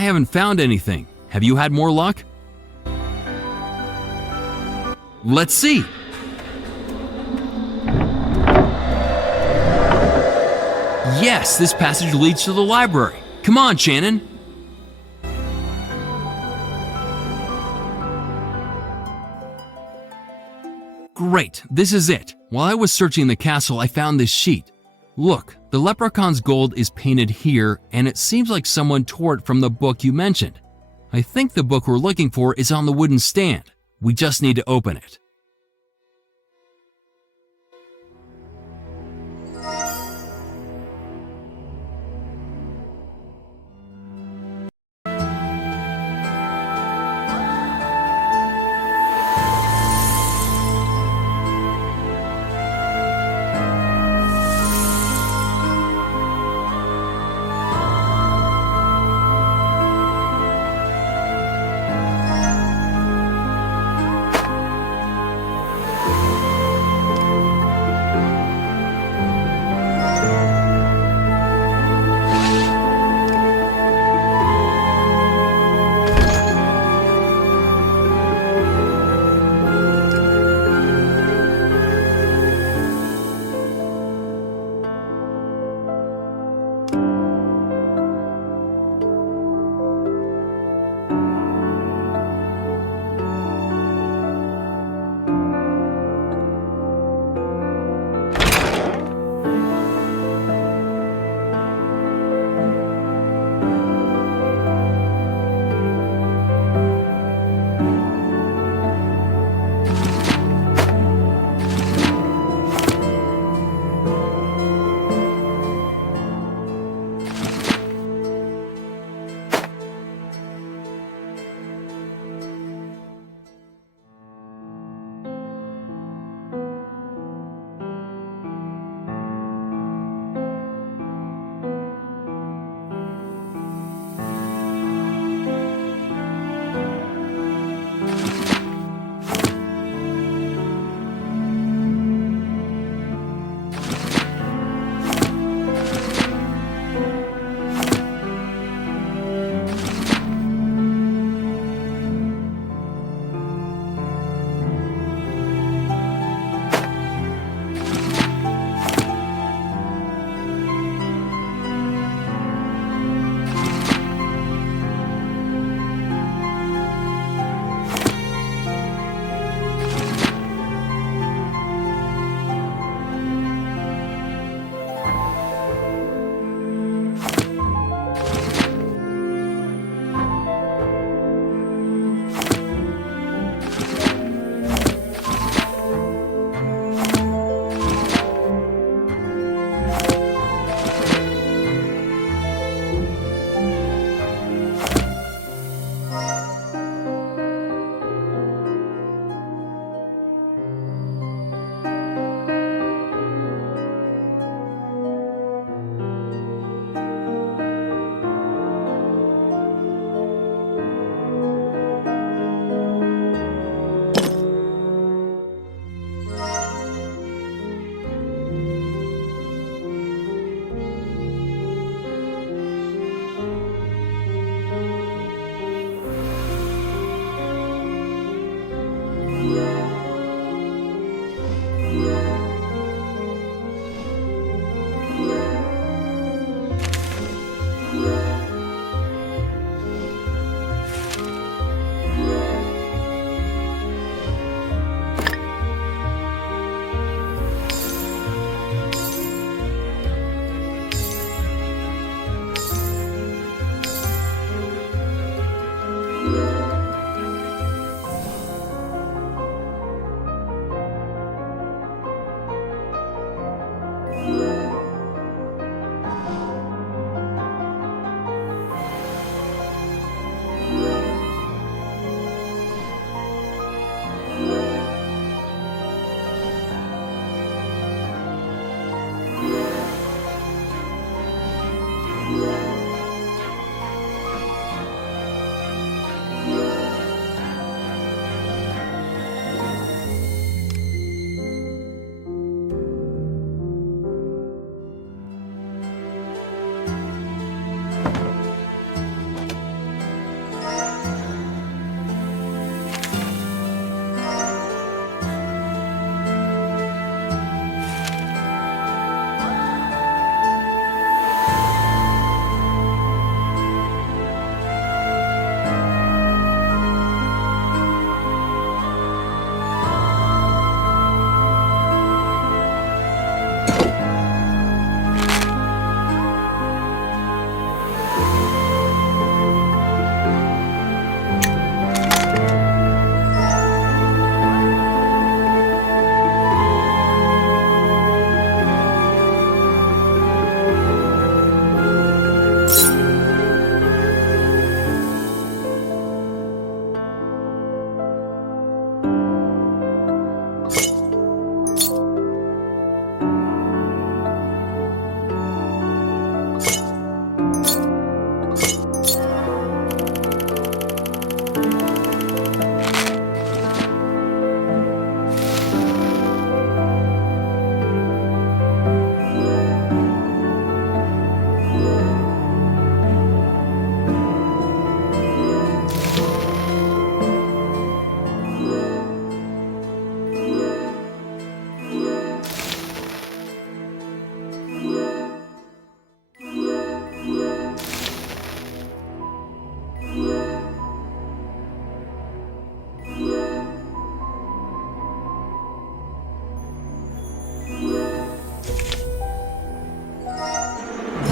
I haven't found anything. Have you had more luck? Let's see. Yes, this passage leads to the library. Come on, Shannon. Great, this is it. While I was searching the castle, I found this sheet. Look, the leprechaun's gold is painted here, and it seems like someone tore it from the book you mentioned. I think the book we're looking for is on the wooden stand. We just need to open it.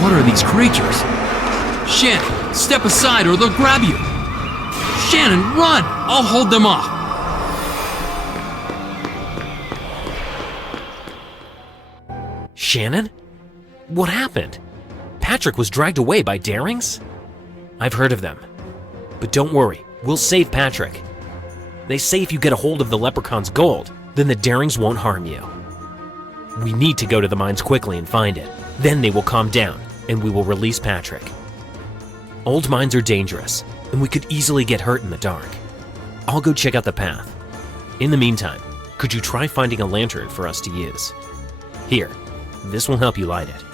What are these creatures? Shannon, step aside or they'll grab you! Shannon, run! I'll hold them off! Shannon? What happened? Patrick was dragged away by Darings? I've heard of them. But don't worry, we'll save Patrick. They say if you get a hold of the leprechaun's gold, then the Darings won't harm you. We need to go to the mines quickly and find it. Then they will calm down, and we will release Patrick. Old mines are dangerous, and we could easily get hurt in the dark. I'll go check out the path. In the meantime, could you try finding a lantern for us to use? Here, this will help you light it.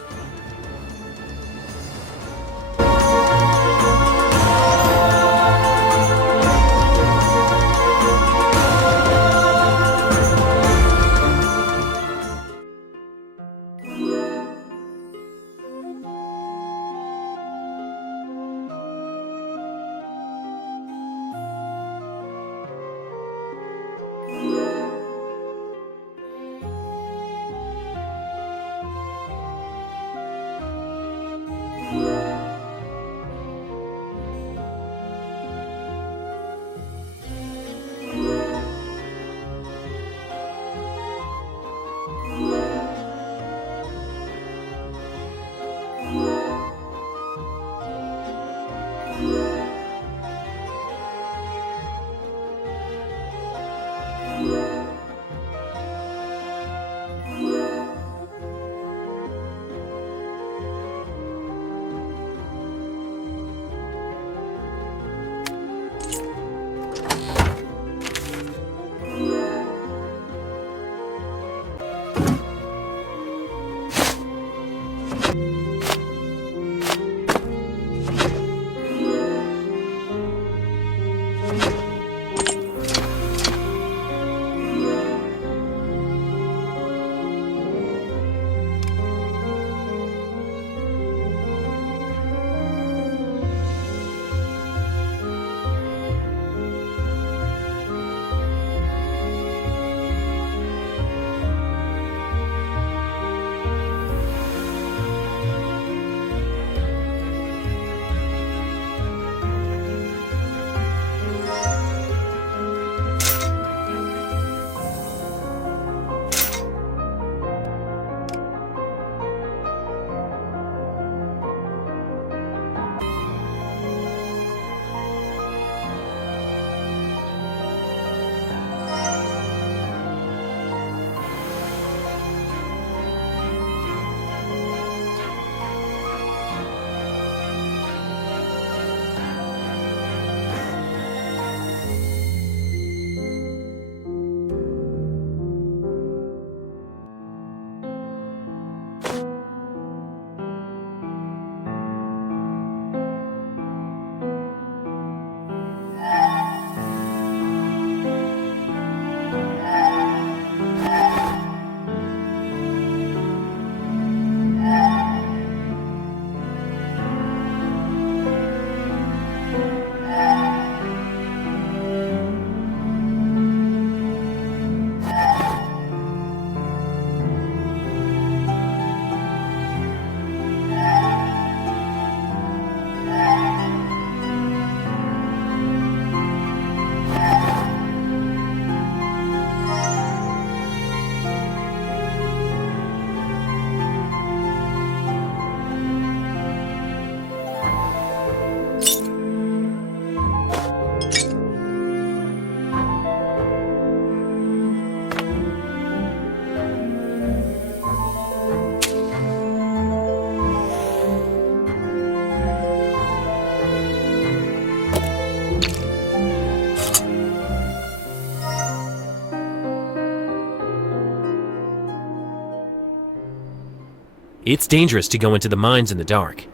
It's dangerous to go into the mines in the dark.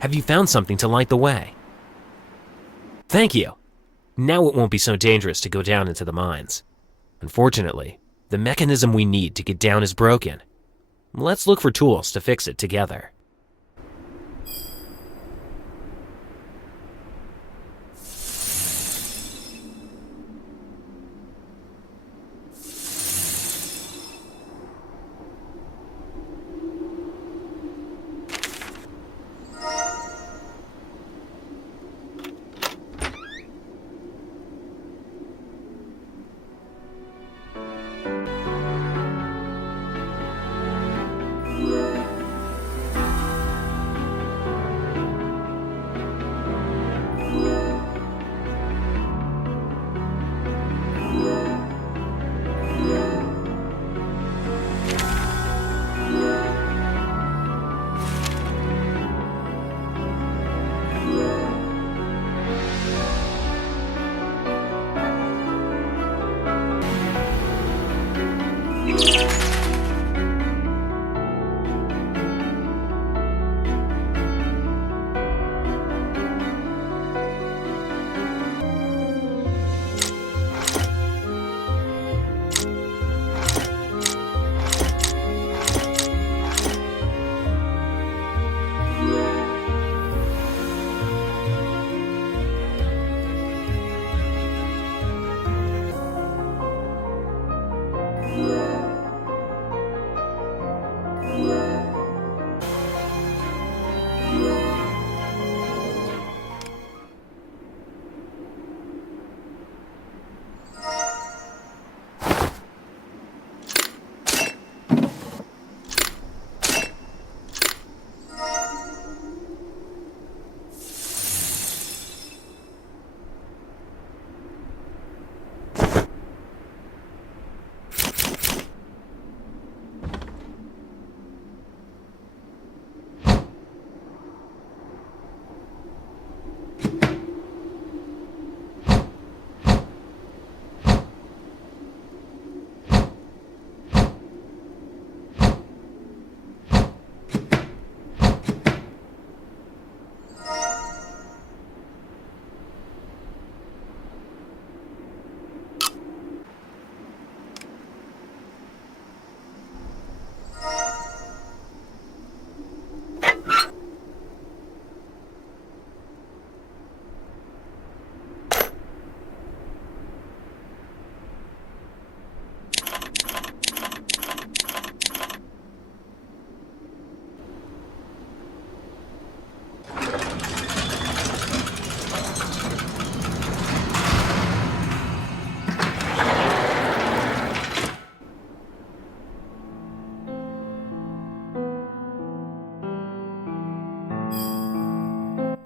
Have you found something to light the way? Thank you. Now it won't be so dangerous to go down into the mines. Unfortunately, the mechanism we need to get down is broken. Let's look for tools to fix it together.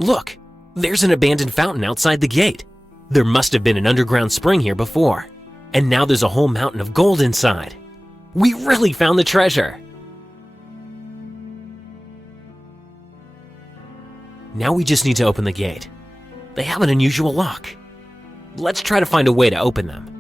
Look, there's an abandoned fountain outside the gate. There must have been an underground spring here before. And now there's a whole mountain of gold inside. We really found the treasure! Now we just need to open the gate. They have an unusual lock. Let's try to find a way to open them.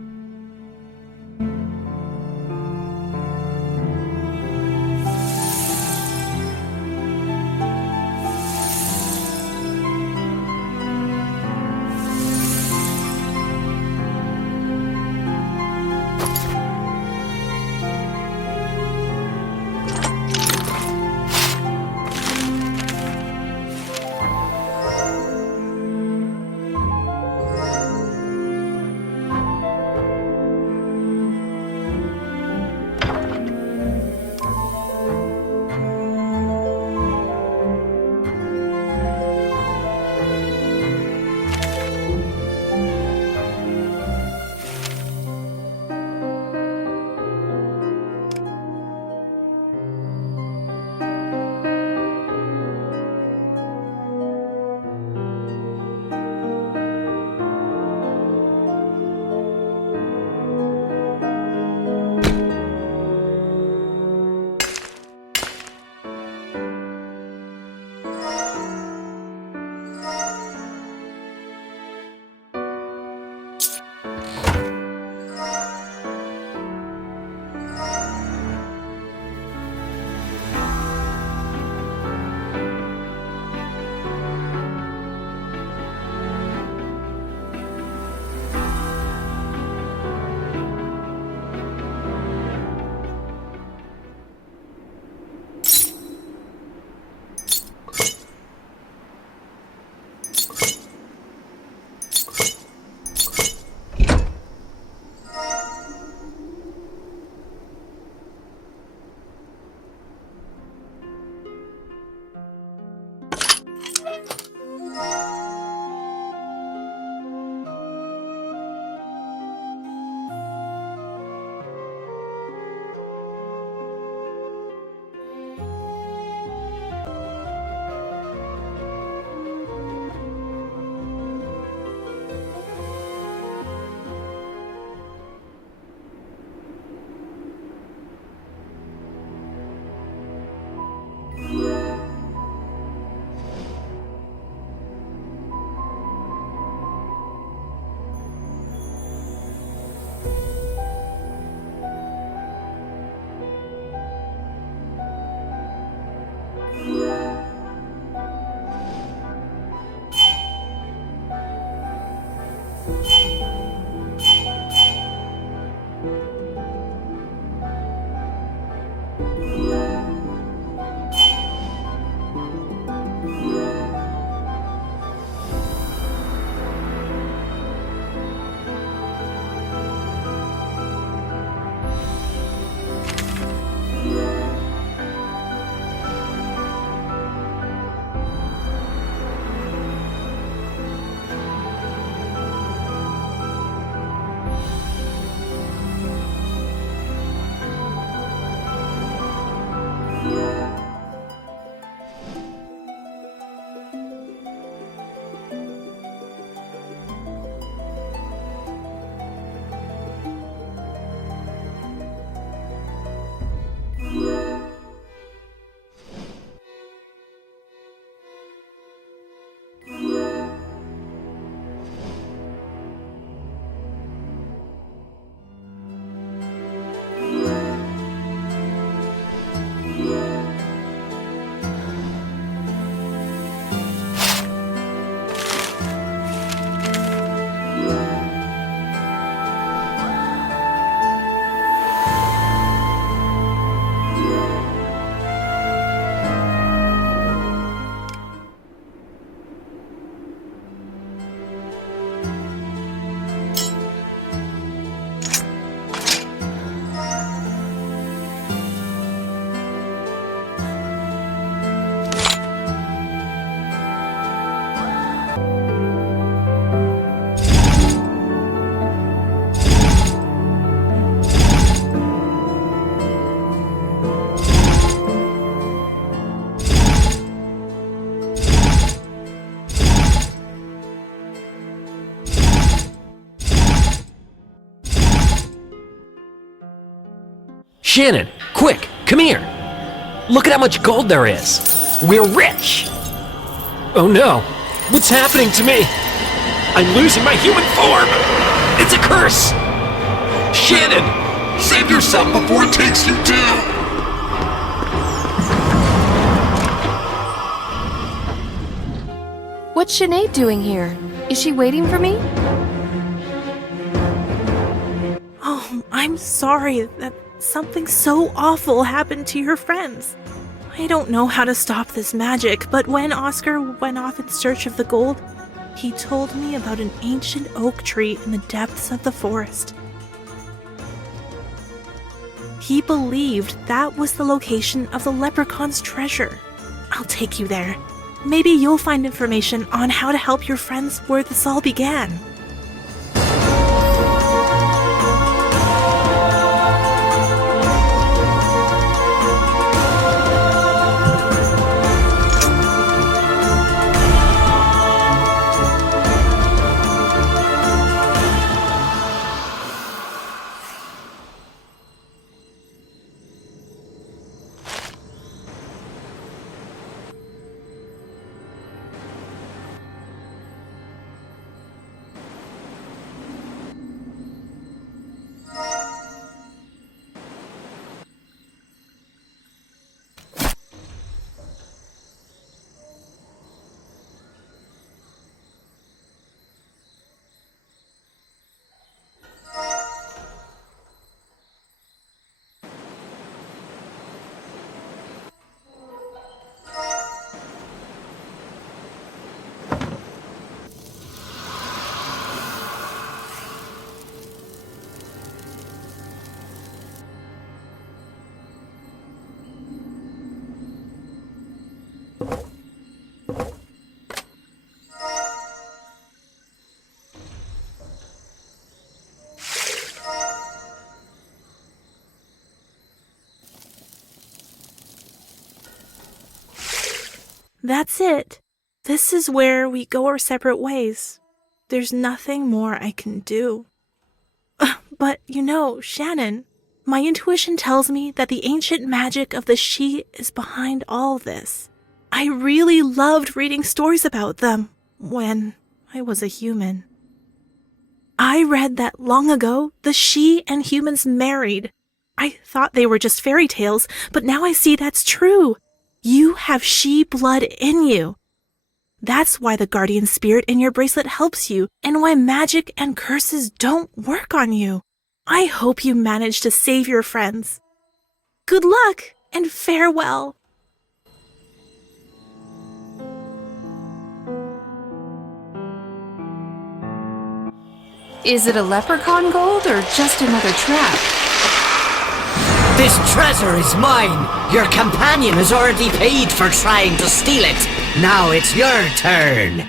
Shannon, quick, come here. Look at how much gold there is. We're rich. Oh no, what's happening to me? I'm losing my human form. It's a curse. Shannon, save yourself before it takes you down. What's Sinead doing here? Is she waiting for me? Oh, I'm sorry that something so awful happened to your friends. I don't know how to stop this magic, but when Oscar went off in search of the gold, he told me about an ancient oak tree in the depths of the forest. He believed that was the location of the leprechaun's treasure. I'll take you there. Maybe you'll find information on how to help your friends where this all began. That's it. This is where we go our separate ways. There's nothing more I can do. But, Shannon, my intuition tells me that the ancient magic of the She is behind all this. I really loved reading stories about them when I was a human. I read that long ago the She and humans married. I thought they were just fairy tales, but now I see that's true. You have She blood in you. That's why the guardian spirit in your bracelet helps you, and why magic and curses don't work on you. I hope you manage to save your friends. Good luck and farewell. Is it a leprechaun gold or just another trap? This treasure is mine! Your companion has already paid for trying to steal it! Now it's your turn!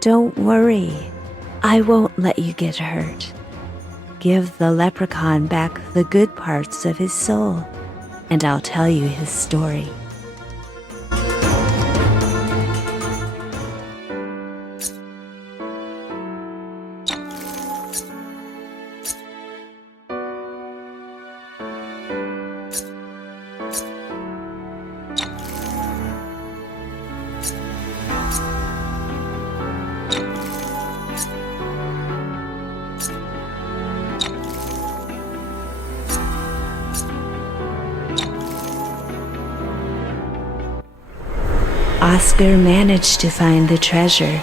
Don't worry. I won't let you get hurt. Give the leprechaun back the good parts of his soul, and I'll tell you his story. Oscar managed to find the treasure,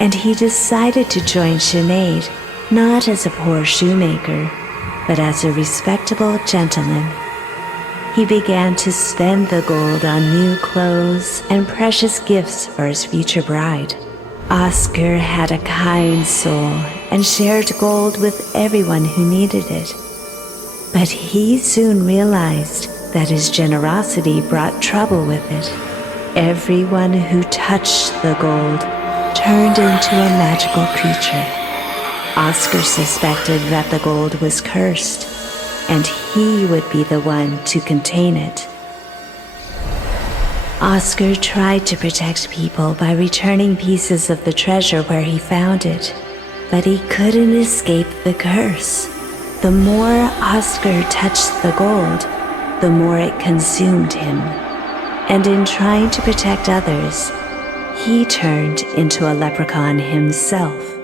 and he decided to join Sinead, not as a poor shoemaker, but as a respectable gentleman. He began to spend the gold on new clothes and precious gifts for his future bride. Oscar had a kind soul and shared gold with everyone who needed it. But he soon realized that his generosity brought trouble with it. Everyone who touched the gold turned into a magical creature. Oscar suspected that the gold was cursed, and he would be the one to contain it. Oscar tried to protect people by returning pieces of the treasure where he found it, but he couldn't escape the curse. The more Oscar touched the gold, the more it consumed him. And in trying to protect others, he turned into a leprechaun himself.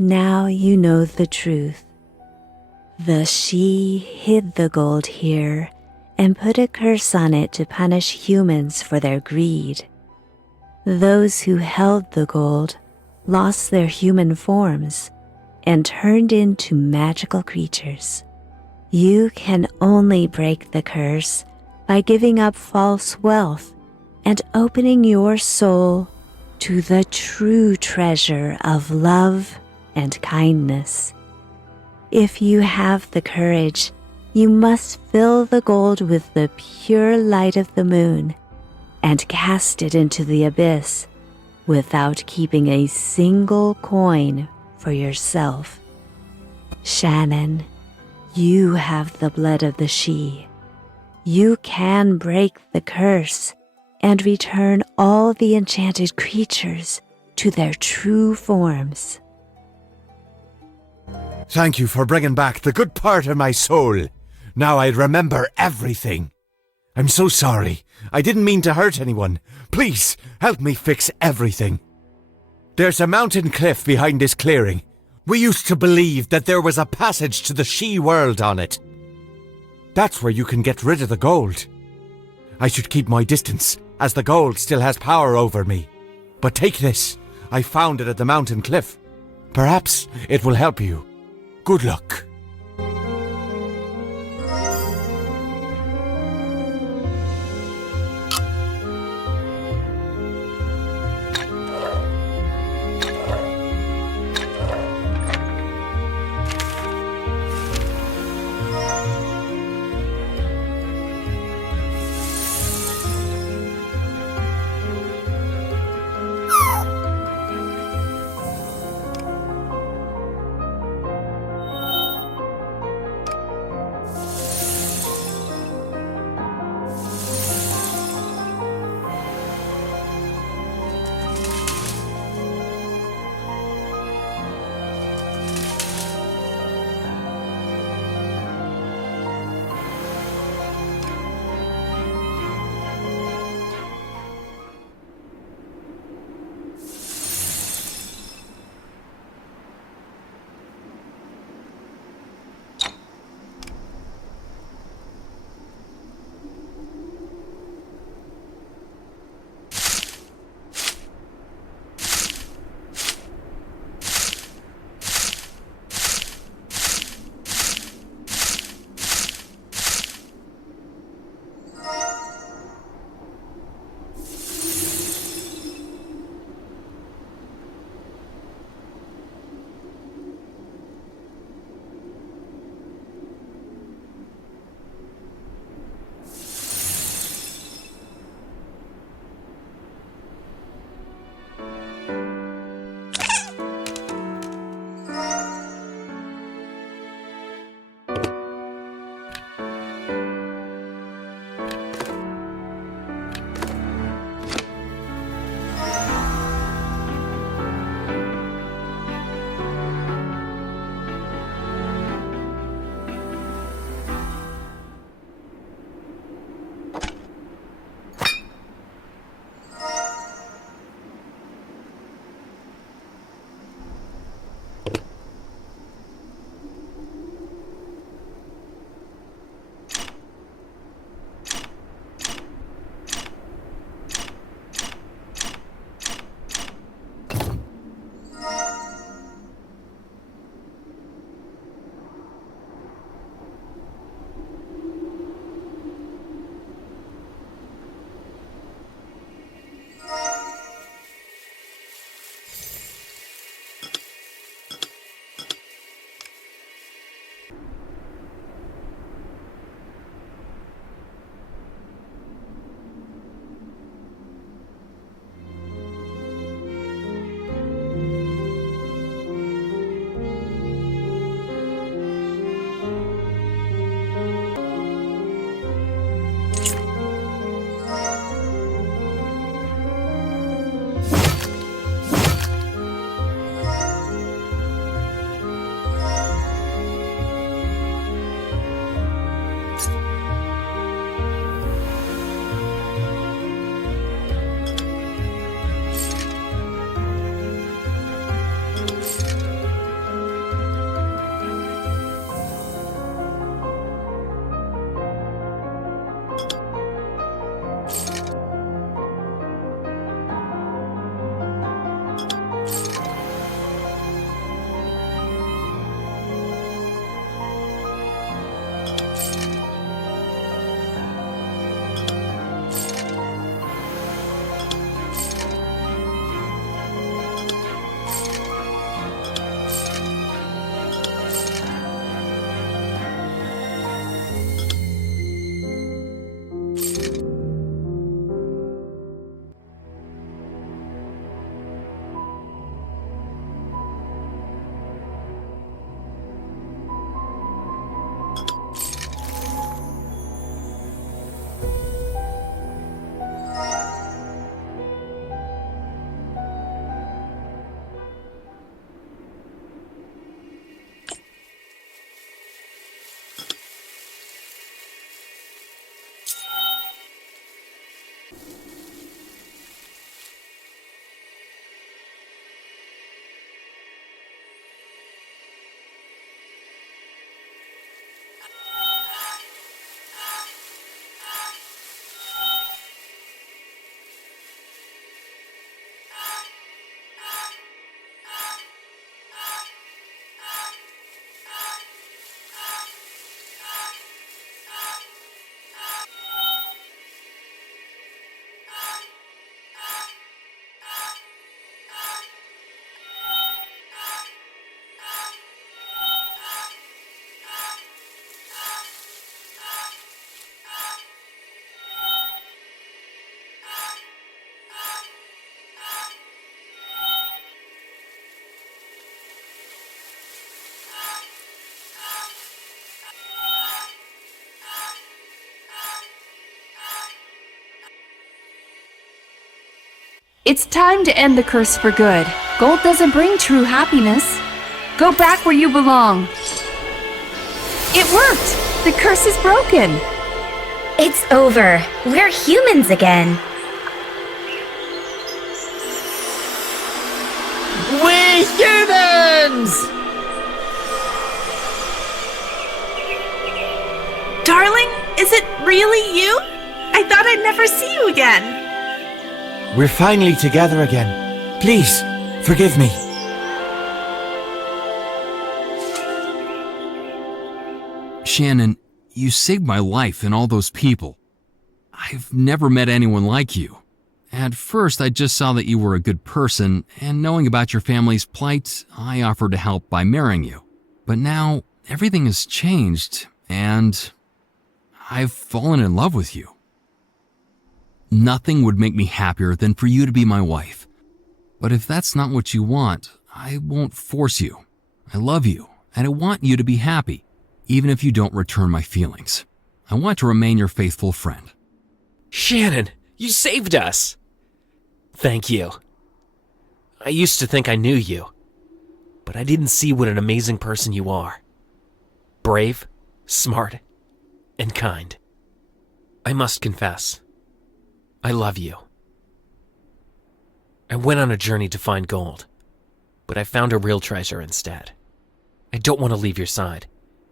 Now you know the truth. The she hid the gold here and put a curse on it to punish humans for their greed. Those who held the gold lost their human forms and turned into magical creatures. You can only break the curse by giving up false wealth and opening your soul to the true treasure of love and kindness. If you have the courage, you must fill the gold with the pure light of the moon and cast it into the abyss without keeping a single coin for yourself. Shannon, you have the blood of the she. You can break the curse and return all the enchanted creatures to their true forms. Thank you for bringing back the good part of my soul. Now I remember everything. I'm so sorry. I didn't mean to hurt anyone. Please, help me fix everything. There's a mountain cliff behind this clearing. We used to believe that there was a passage to the she world on it. That's where you can get rid of the gold. I should keep my distance, as the gold still has power over me. But take this. I found it at the mountain cliff. Perhaps it will help you. Good luck. It's time to end the curse for good. Gold doesn't bring true happiness. Go back where you belong. It worked! The curse is broken. It's over. We're humans again. We humans! Darling, is it really you? I thought I'd never see you again. We're finally together again. Please, forgive me. Shannon, you saved my life and all those people. I've never met anyone like you. At first, I just saw that you were a good person, and knowing about your family's plight, I offered to help by marrying you. But now, everything has changed, and I've fallen in love with you. Nothing would make me happier than for you to be my wife. But if that's not what you want, I won't force you. I love you, and I want you to be happy, even if you don't return my feelings. I want to remain your faithful friend. Shannon, you saved us! Thank you. I used to think I knew you, but I didn't see what an amazing person you are. Brave, smart, and kind. I must confess, I love you. I went on a journey to find gold, but I found a real treasure instead. I don't want to leave your side,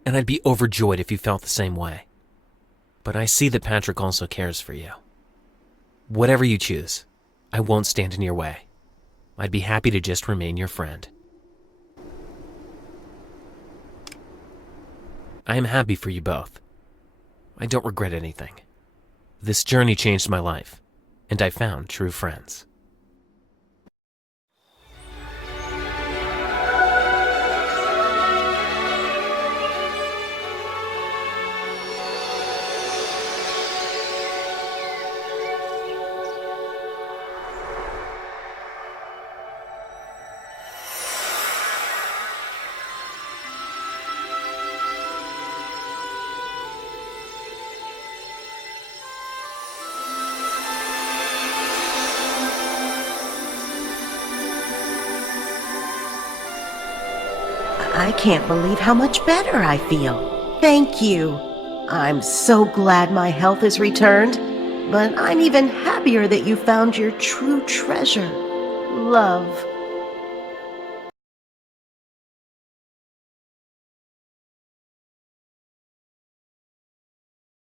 and I'd be overjoyed if you felt the same way. But I see that Patrick also cares for you. Whatever you choose, I won't stand in your way. I'd be happy to just remain your friend. I am happy for you both. I don't regret anything. This journey changed my life, and I found true friends. I can't believe how much better I feel. Thank you. I'm so glad my health is returned, but I'm even happier that you found your true treasure, love.